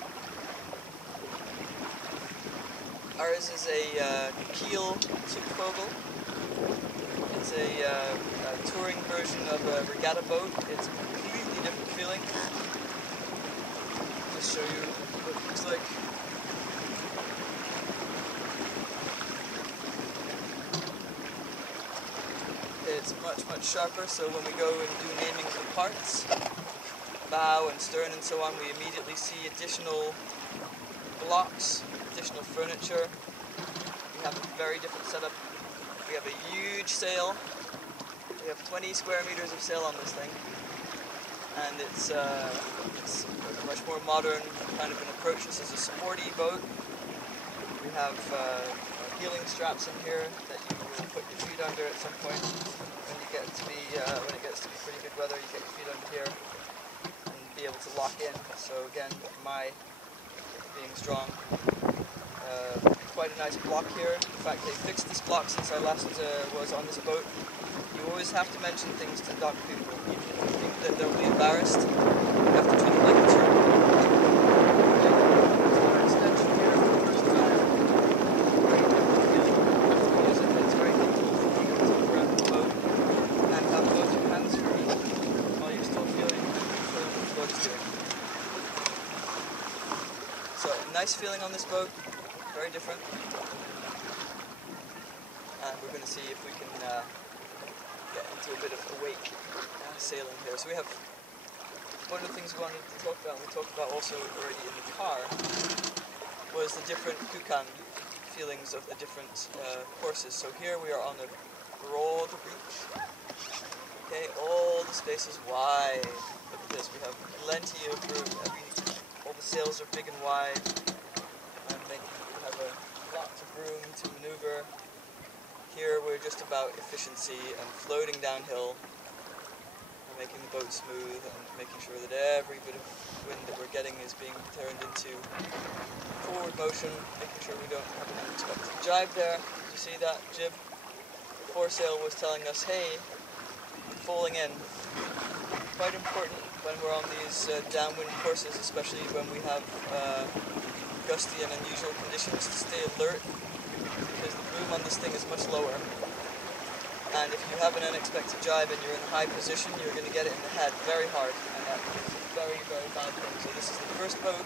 Ours is a Kielzugvogel. It's a touring version of a regatta boat. It's a completely different feeling. Just show you what it looks like. It's much sharper, so when we go and do naming of the parts, bow and stern and so on, we immediately see additional blocks, additional furniture. We have a very different setup. We have a huge sail. We have 20 square meters of sail on this thing, and it's a much more modern kind of an approach. This is a sporty boat. We have heeling straps in here that you will put your feet under at some point. When it gets to be pretty good weather, you get your feet under here and be able to lock in. So again, my being strong. Quite a nice block here. In fact, they fixed this block since I last was on this boat. You always have to mention things to dock people. Even if you think that they'll be embarrassed, you have to treat them like a turtle. Extension here for the first time. Very different feeling. It's very helpful for being able to move around the boat and have both your hands free while you're still feeling what the boat's doing. So, nice feeling on this boat. Very different, and we're going to see if we can get into a bit of awake sailing here. So we have one of the things we wanted to talk about, and we talked about also already in the car, was the different Kukan feelings of the different courses. So here we are on a broad beach. Okay, all the space is wide. Look at this, we have plenty of room. All the sails are big and wide. Lots of room to maneuver. Here we're just about efficiency and floating downhill and making the boat smooth and making sure that every bit of wind that we're getting is being turned into forward motion, making sure we don't have an unexpected jibe there. Did you see that jib? The foresail was telling us, hey, I'm falling in. Quite important when we're on these downwind courses, especially when we have gusty and unusual conditions, to stay alert, because the boom on this thing is much lower, and if you have an unexpected jibe and you're in a high position, you're going to get it in the head very hard, and that is a very bad thing. So this is the first boat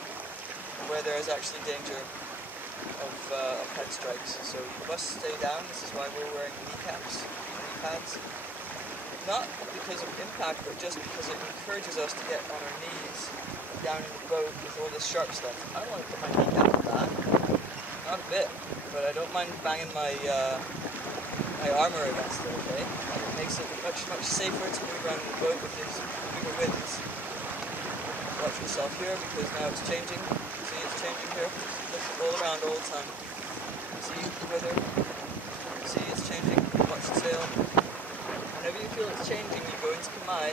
where there is actually danger of head strikes, so you must stay down. This is why we're wearing kneecaps, knee pads, not because of impact, but just because it encourages us to get on our knees down in the boat with all this sharp stuff. I don't want to put my kneecap on that, not a bit, but I don't mind banging my my armor against it, okay? It makes it much safer to move around in the boat with these bigger winds. Watch yourself here, because now it's changing. See, it's changing here. Look all around all the time. See the weather. See, it's changing. Watch the sail. Whenever you feel it's changing, you go into Kamai.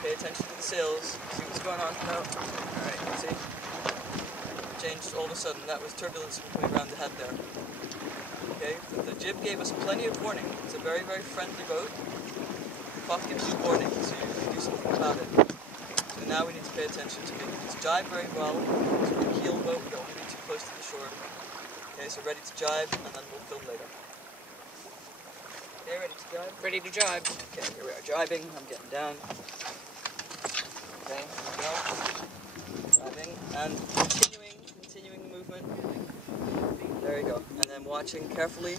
Pay attention to the sails, see what's going on now. Alright, see? Changed all of a sudden. That was turbulence coming around the head there. Okay, the jib gave us plenty of warning. It's a very friendly boat. The cloth gives you warning, so you can do something about it. So now we need to pay attention to making this jibe very well. It's a keel boat, we don't want to be too close to the shore. Okay, so ready to jibe, and then we'll film later. Okay, ready to jibe? Ready to jibe. Okay, here we are jibing. I'm getting down. Okay, here we go. Driving and continuing the movement. There you go. And then watching carefully.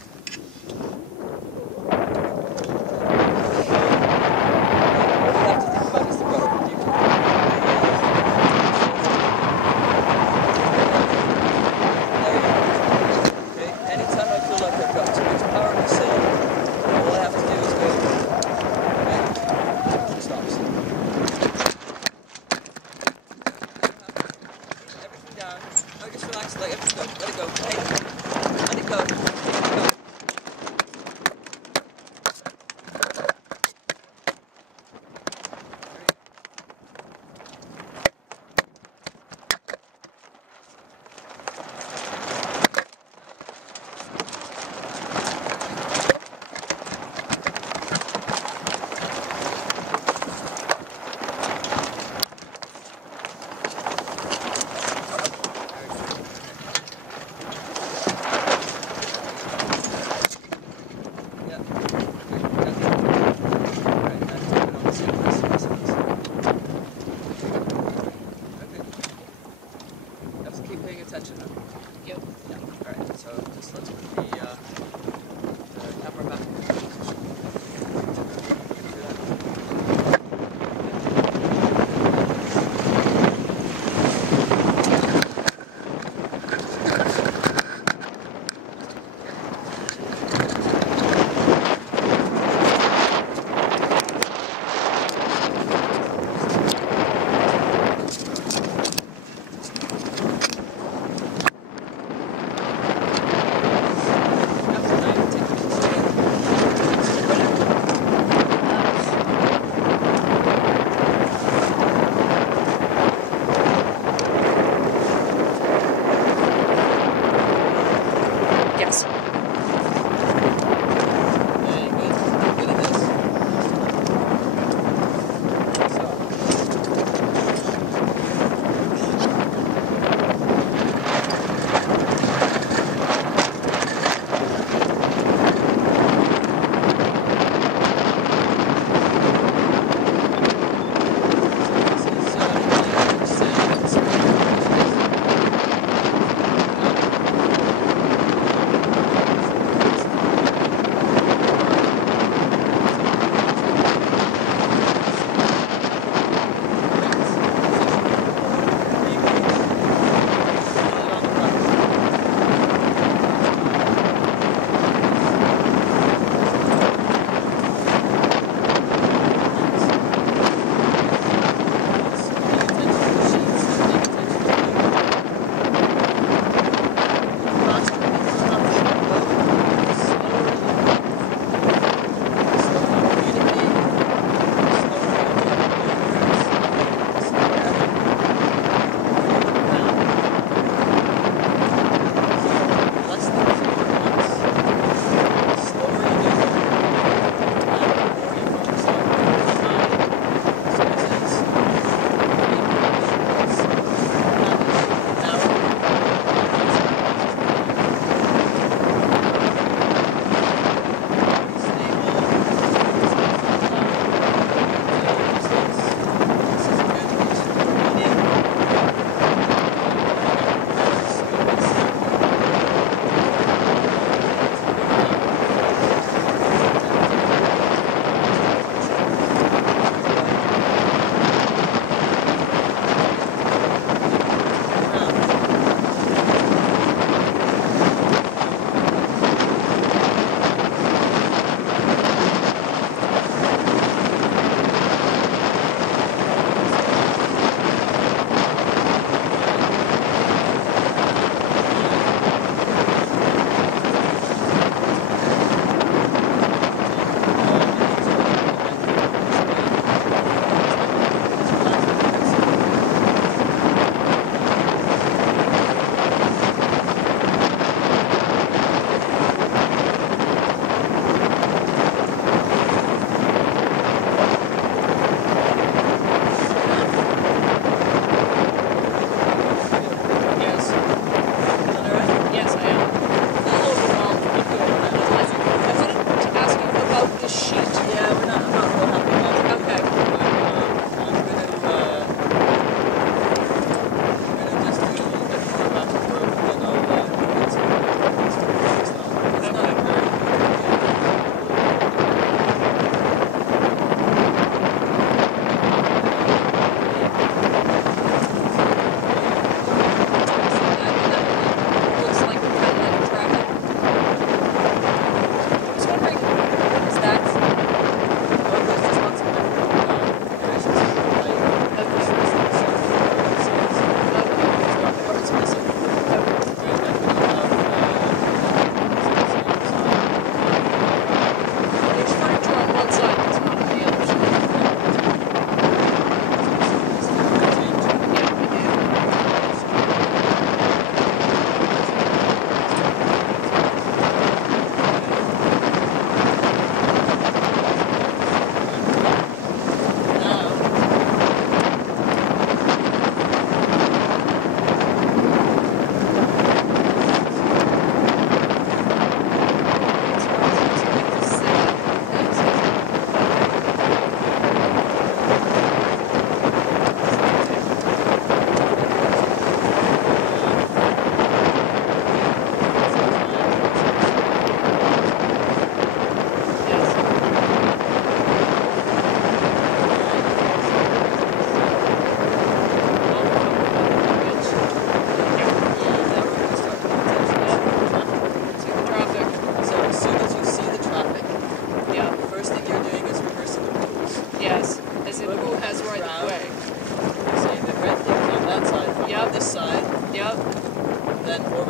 All you have to think about is the rudder. You can there you go. Okay, anytime I feel like I've got too much power in the sail, all I have to do is go and it stops. Everything down. No, just relax, let everything go. Let it go. Hey, let it go. Let it go. attention. Yep. Yeah. All right. So just let's put the camera back in position.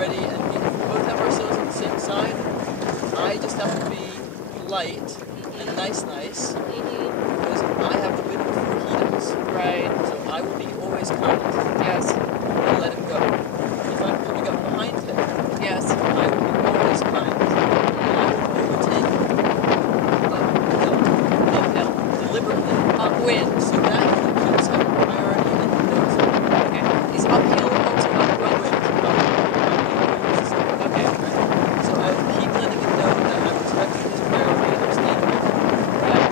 ready, and we both have ourselves on the same side. I just have to be polite and nice, because I have the wind before he does. Right. So I will be always kind. Yes. And let him go. If I'm coming up behind him, Yes. I will be always kind. And I will overtake uphill, deliberately. Upwind. So that he keeps having priority and he knows it. Okay. Is uphill also upwind? Okay. So I will keep letting him know that I'm respecting his priority and I'm standing with him. Right.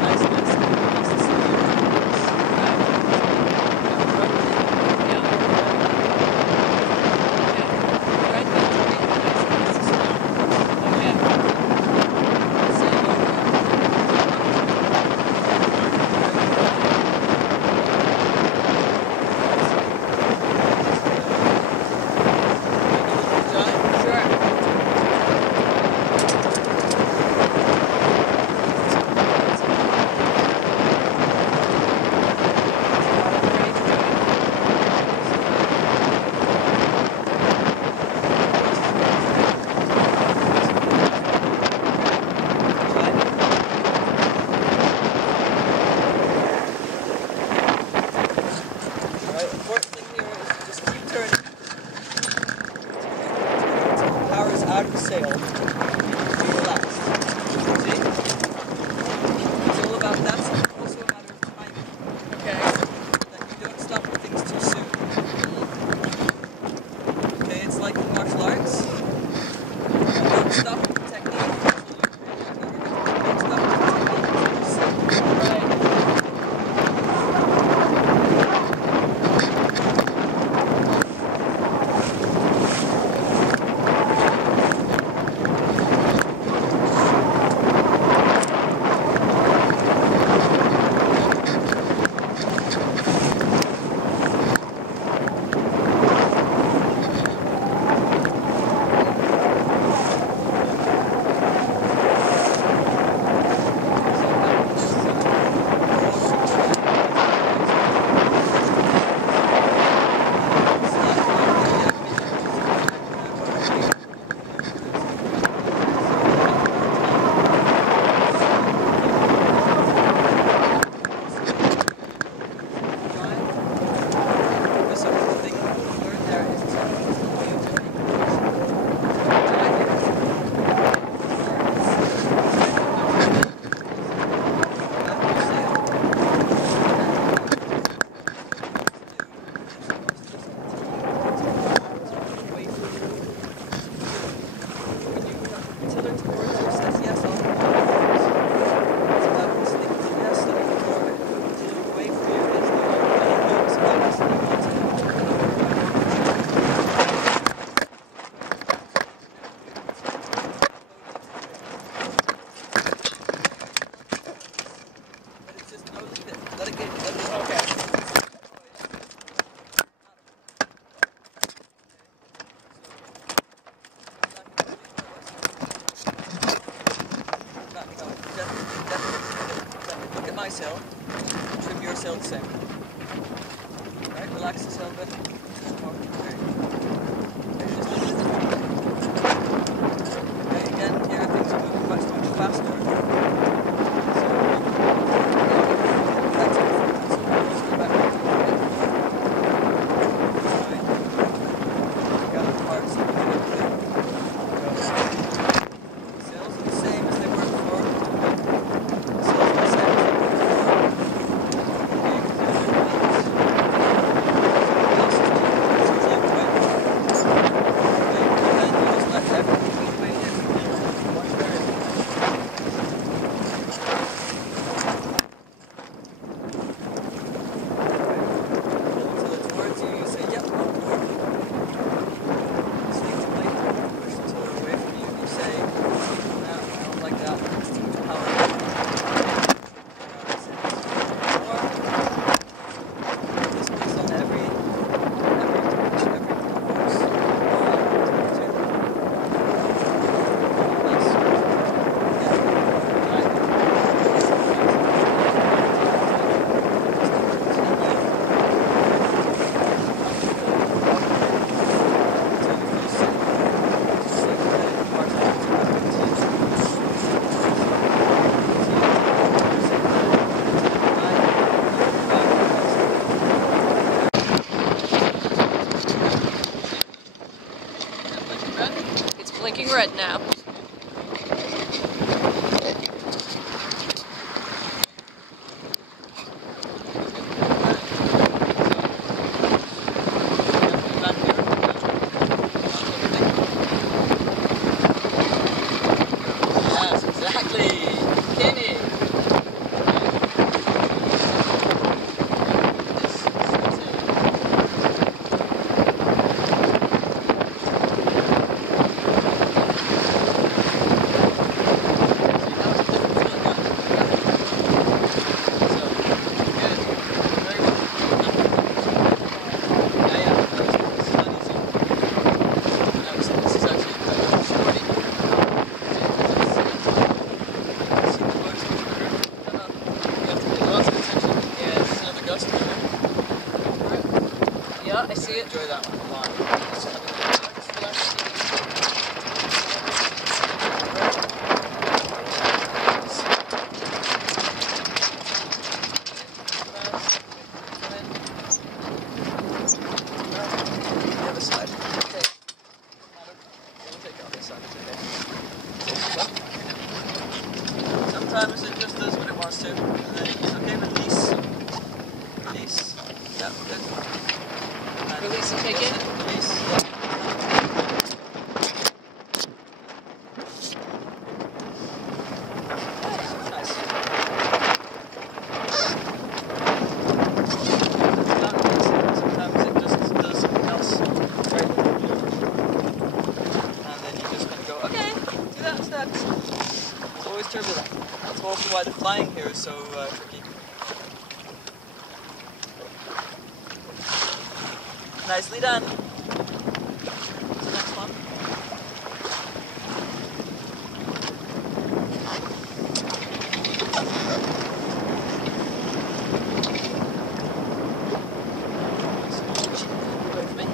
Nice, blinking red now. Yes, exactly. Kenny. Yeah, I see it. Enjoy that one a lot. Just relax. The other side. Okay. We'll take it on this side. It's okay. Sometimes it just does what it wants to. And then it's okay, release. Release. Yeah, good. And Release and take in. release. Yeah. Nice. Sometimes it just does something else. Right. And then you just kind of go, okay, do that instead. It's always turbulent. That's also why the flying here is so tricky. Nicely done. What's the next one? Wait for me.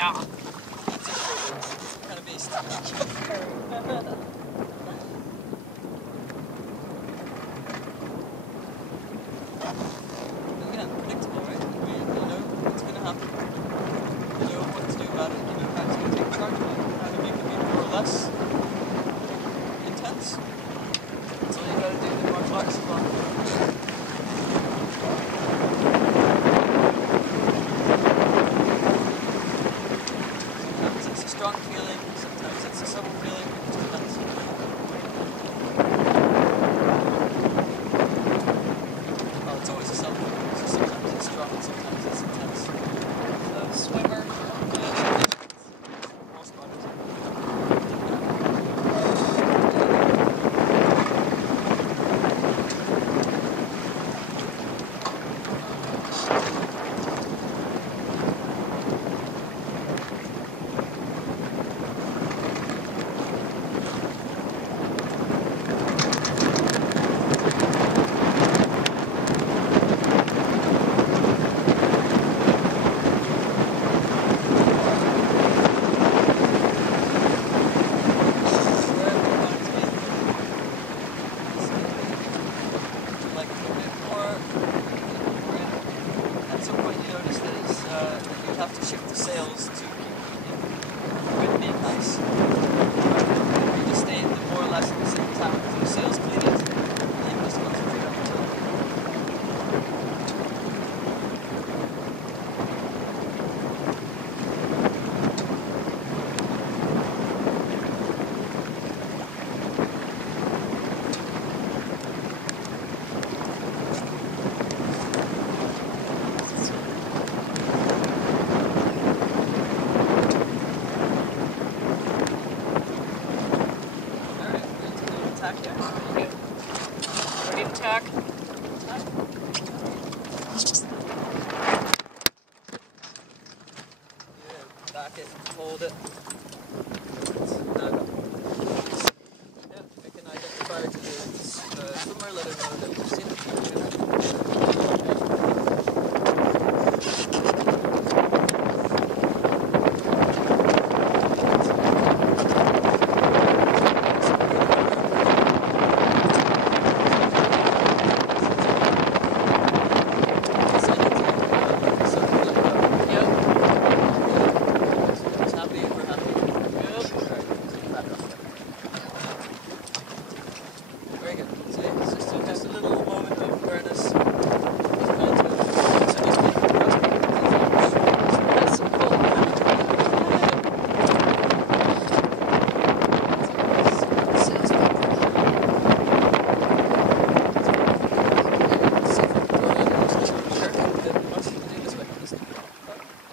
Yeah. What kind of beast? Again, predictable, right? I mean, you know what's going to happen. You know what to do about it. You know how to take charge of it. How to make it be more or less intense. That's all you got to do with martial arts as well. Sometimes it's a strong feeling, sometimes it's a subtle feeling, it just depends. Well, it's always a subtle feeling, so sometimes it's strong, sometimes it's intense. Swimmer, most runners. Have to shift the sails to keep the wind being nice. You just stay more or less at the same time with the sails cleaned, and you can just concentrate on the tail. Ready to tack? Back it, hold it. Yeah, make an identifier to the swimmer, let her know that we've seen it. Very good. So it's just a little moment of awareness.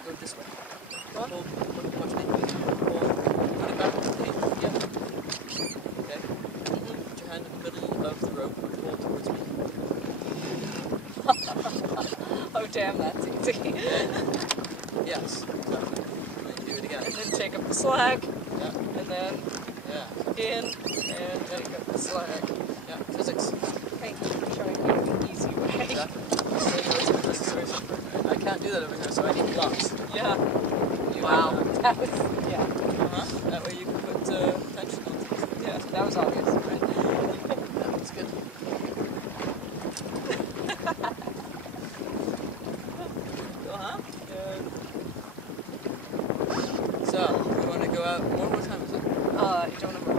Go this way. Hold, watch me. Hold, put it back on the feet. Yep. Okay. Put your hand in the middle of the rope and pull towards me. Oh damn, that's easy. Yes, exactly. Right, do it again. And then take up the slack, Yeah, and then yeah, in, and take up the slack. yeah. Physics. Thank you for showing me the easy way. Exactly. Stay notes if necessary. I can't do that over here, so I need blocks. Yeah. You Wow. have That was, yeah. that way you can put tension on things. Yeah, that was obvious. Right? That looks good. So, we want to go out. What time is it? I don't know.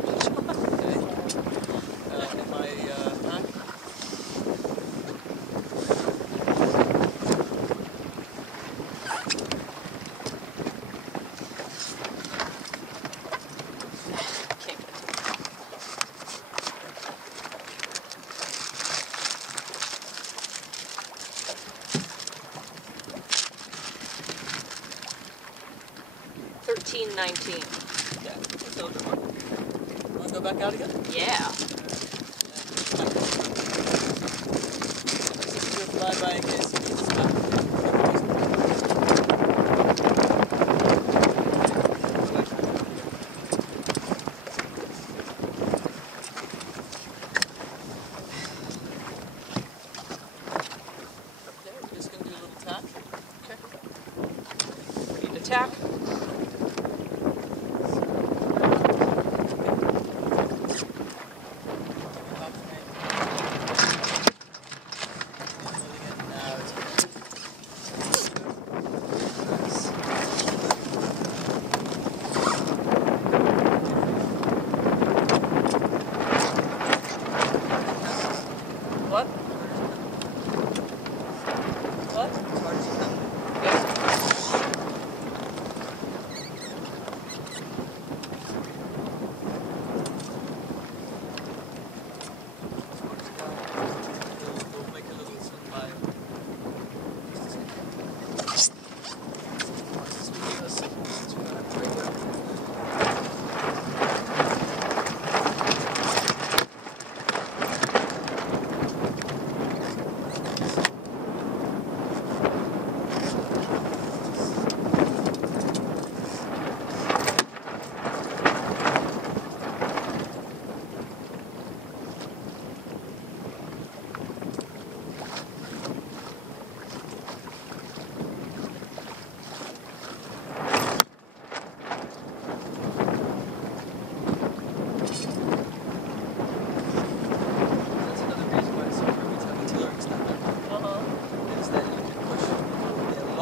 Okay. In my pack. $13.19. Yeah, that's a little bit more. Want to go back out again? Yeah. Do a flyby in case you need this back. Ready to tack?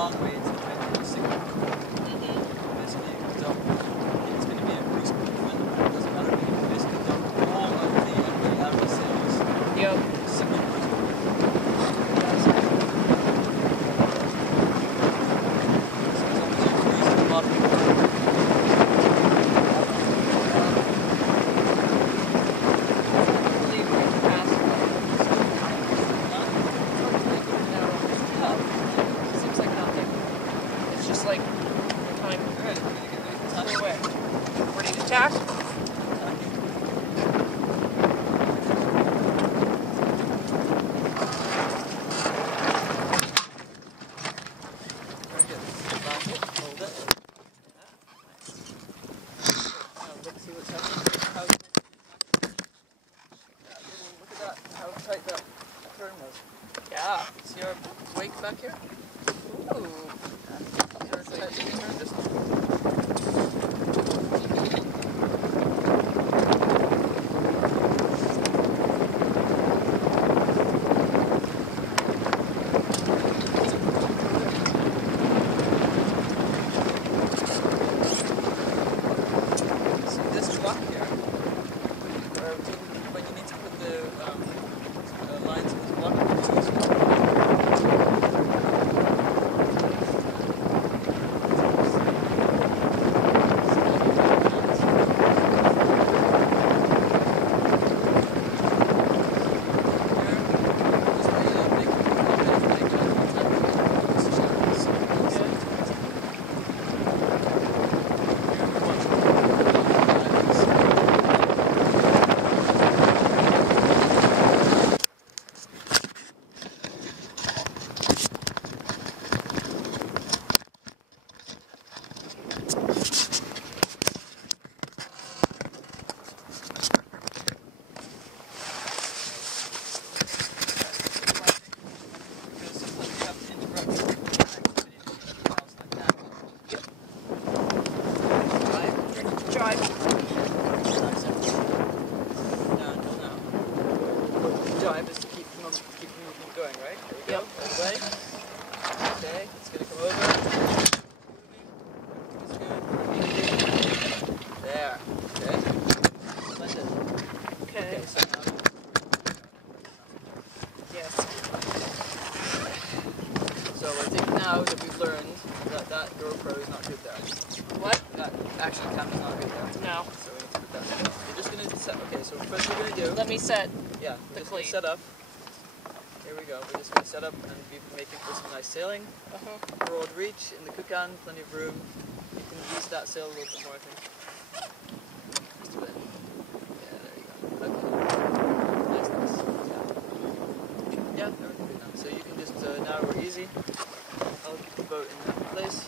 long way to the wind and signal. Basically, dump. It's going to be a boost movement. It doesn't matter. We can basically dump all of the unweight out of the sails. Yep. Signal boost movement. So as long as you cruise at the bottom of the boat, Yeah. see our wake back here? Ooh. Turn this one. See this block here, when you need to put the lines in this block, is to keep the movement going, right? There we go. That way. Okay, it's gonna come over. It's good. There. Okay. Splendid. Okay. Okay, so now. Yes. So I think now that we've learned that GoPro is not good there. What? That action cam is not good there. No. So we need to put that down. You're just gonna set. Okay, so first we're gonna do. Let me set. Yeah, the we're just gonna cleat. set up. Here we go. We're just gonna set up and be making for some nice sailing. Broad reach in the Kukan, plenty of room. You can use that sail a little bit more, I think. Just a bit. Yeah, there you go. Okay. Nice. Yeah, everything's good now. So you can just, now we're easy. I'll keep the boat in place.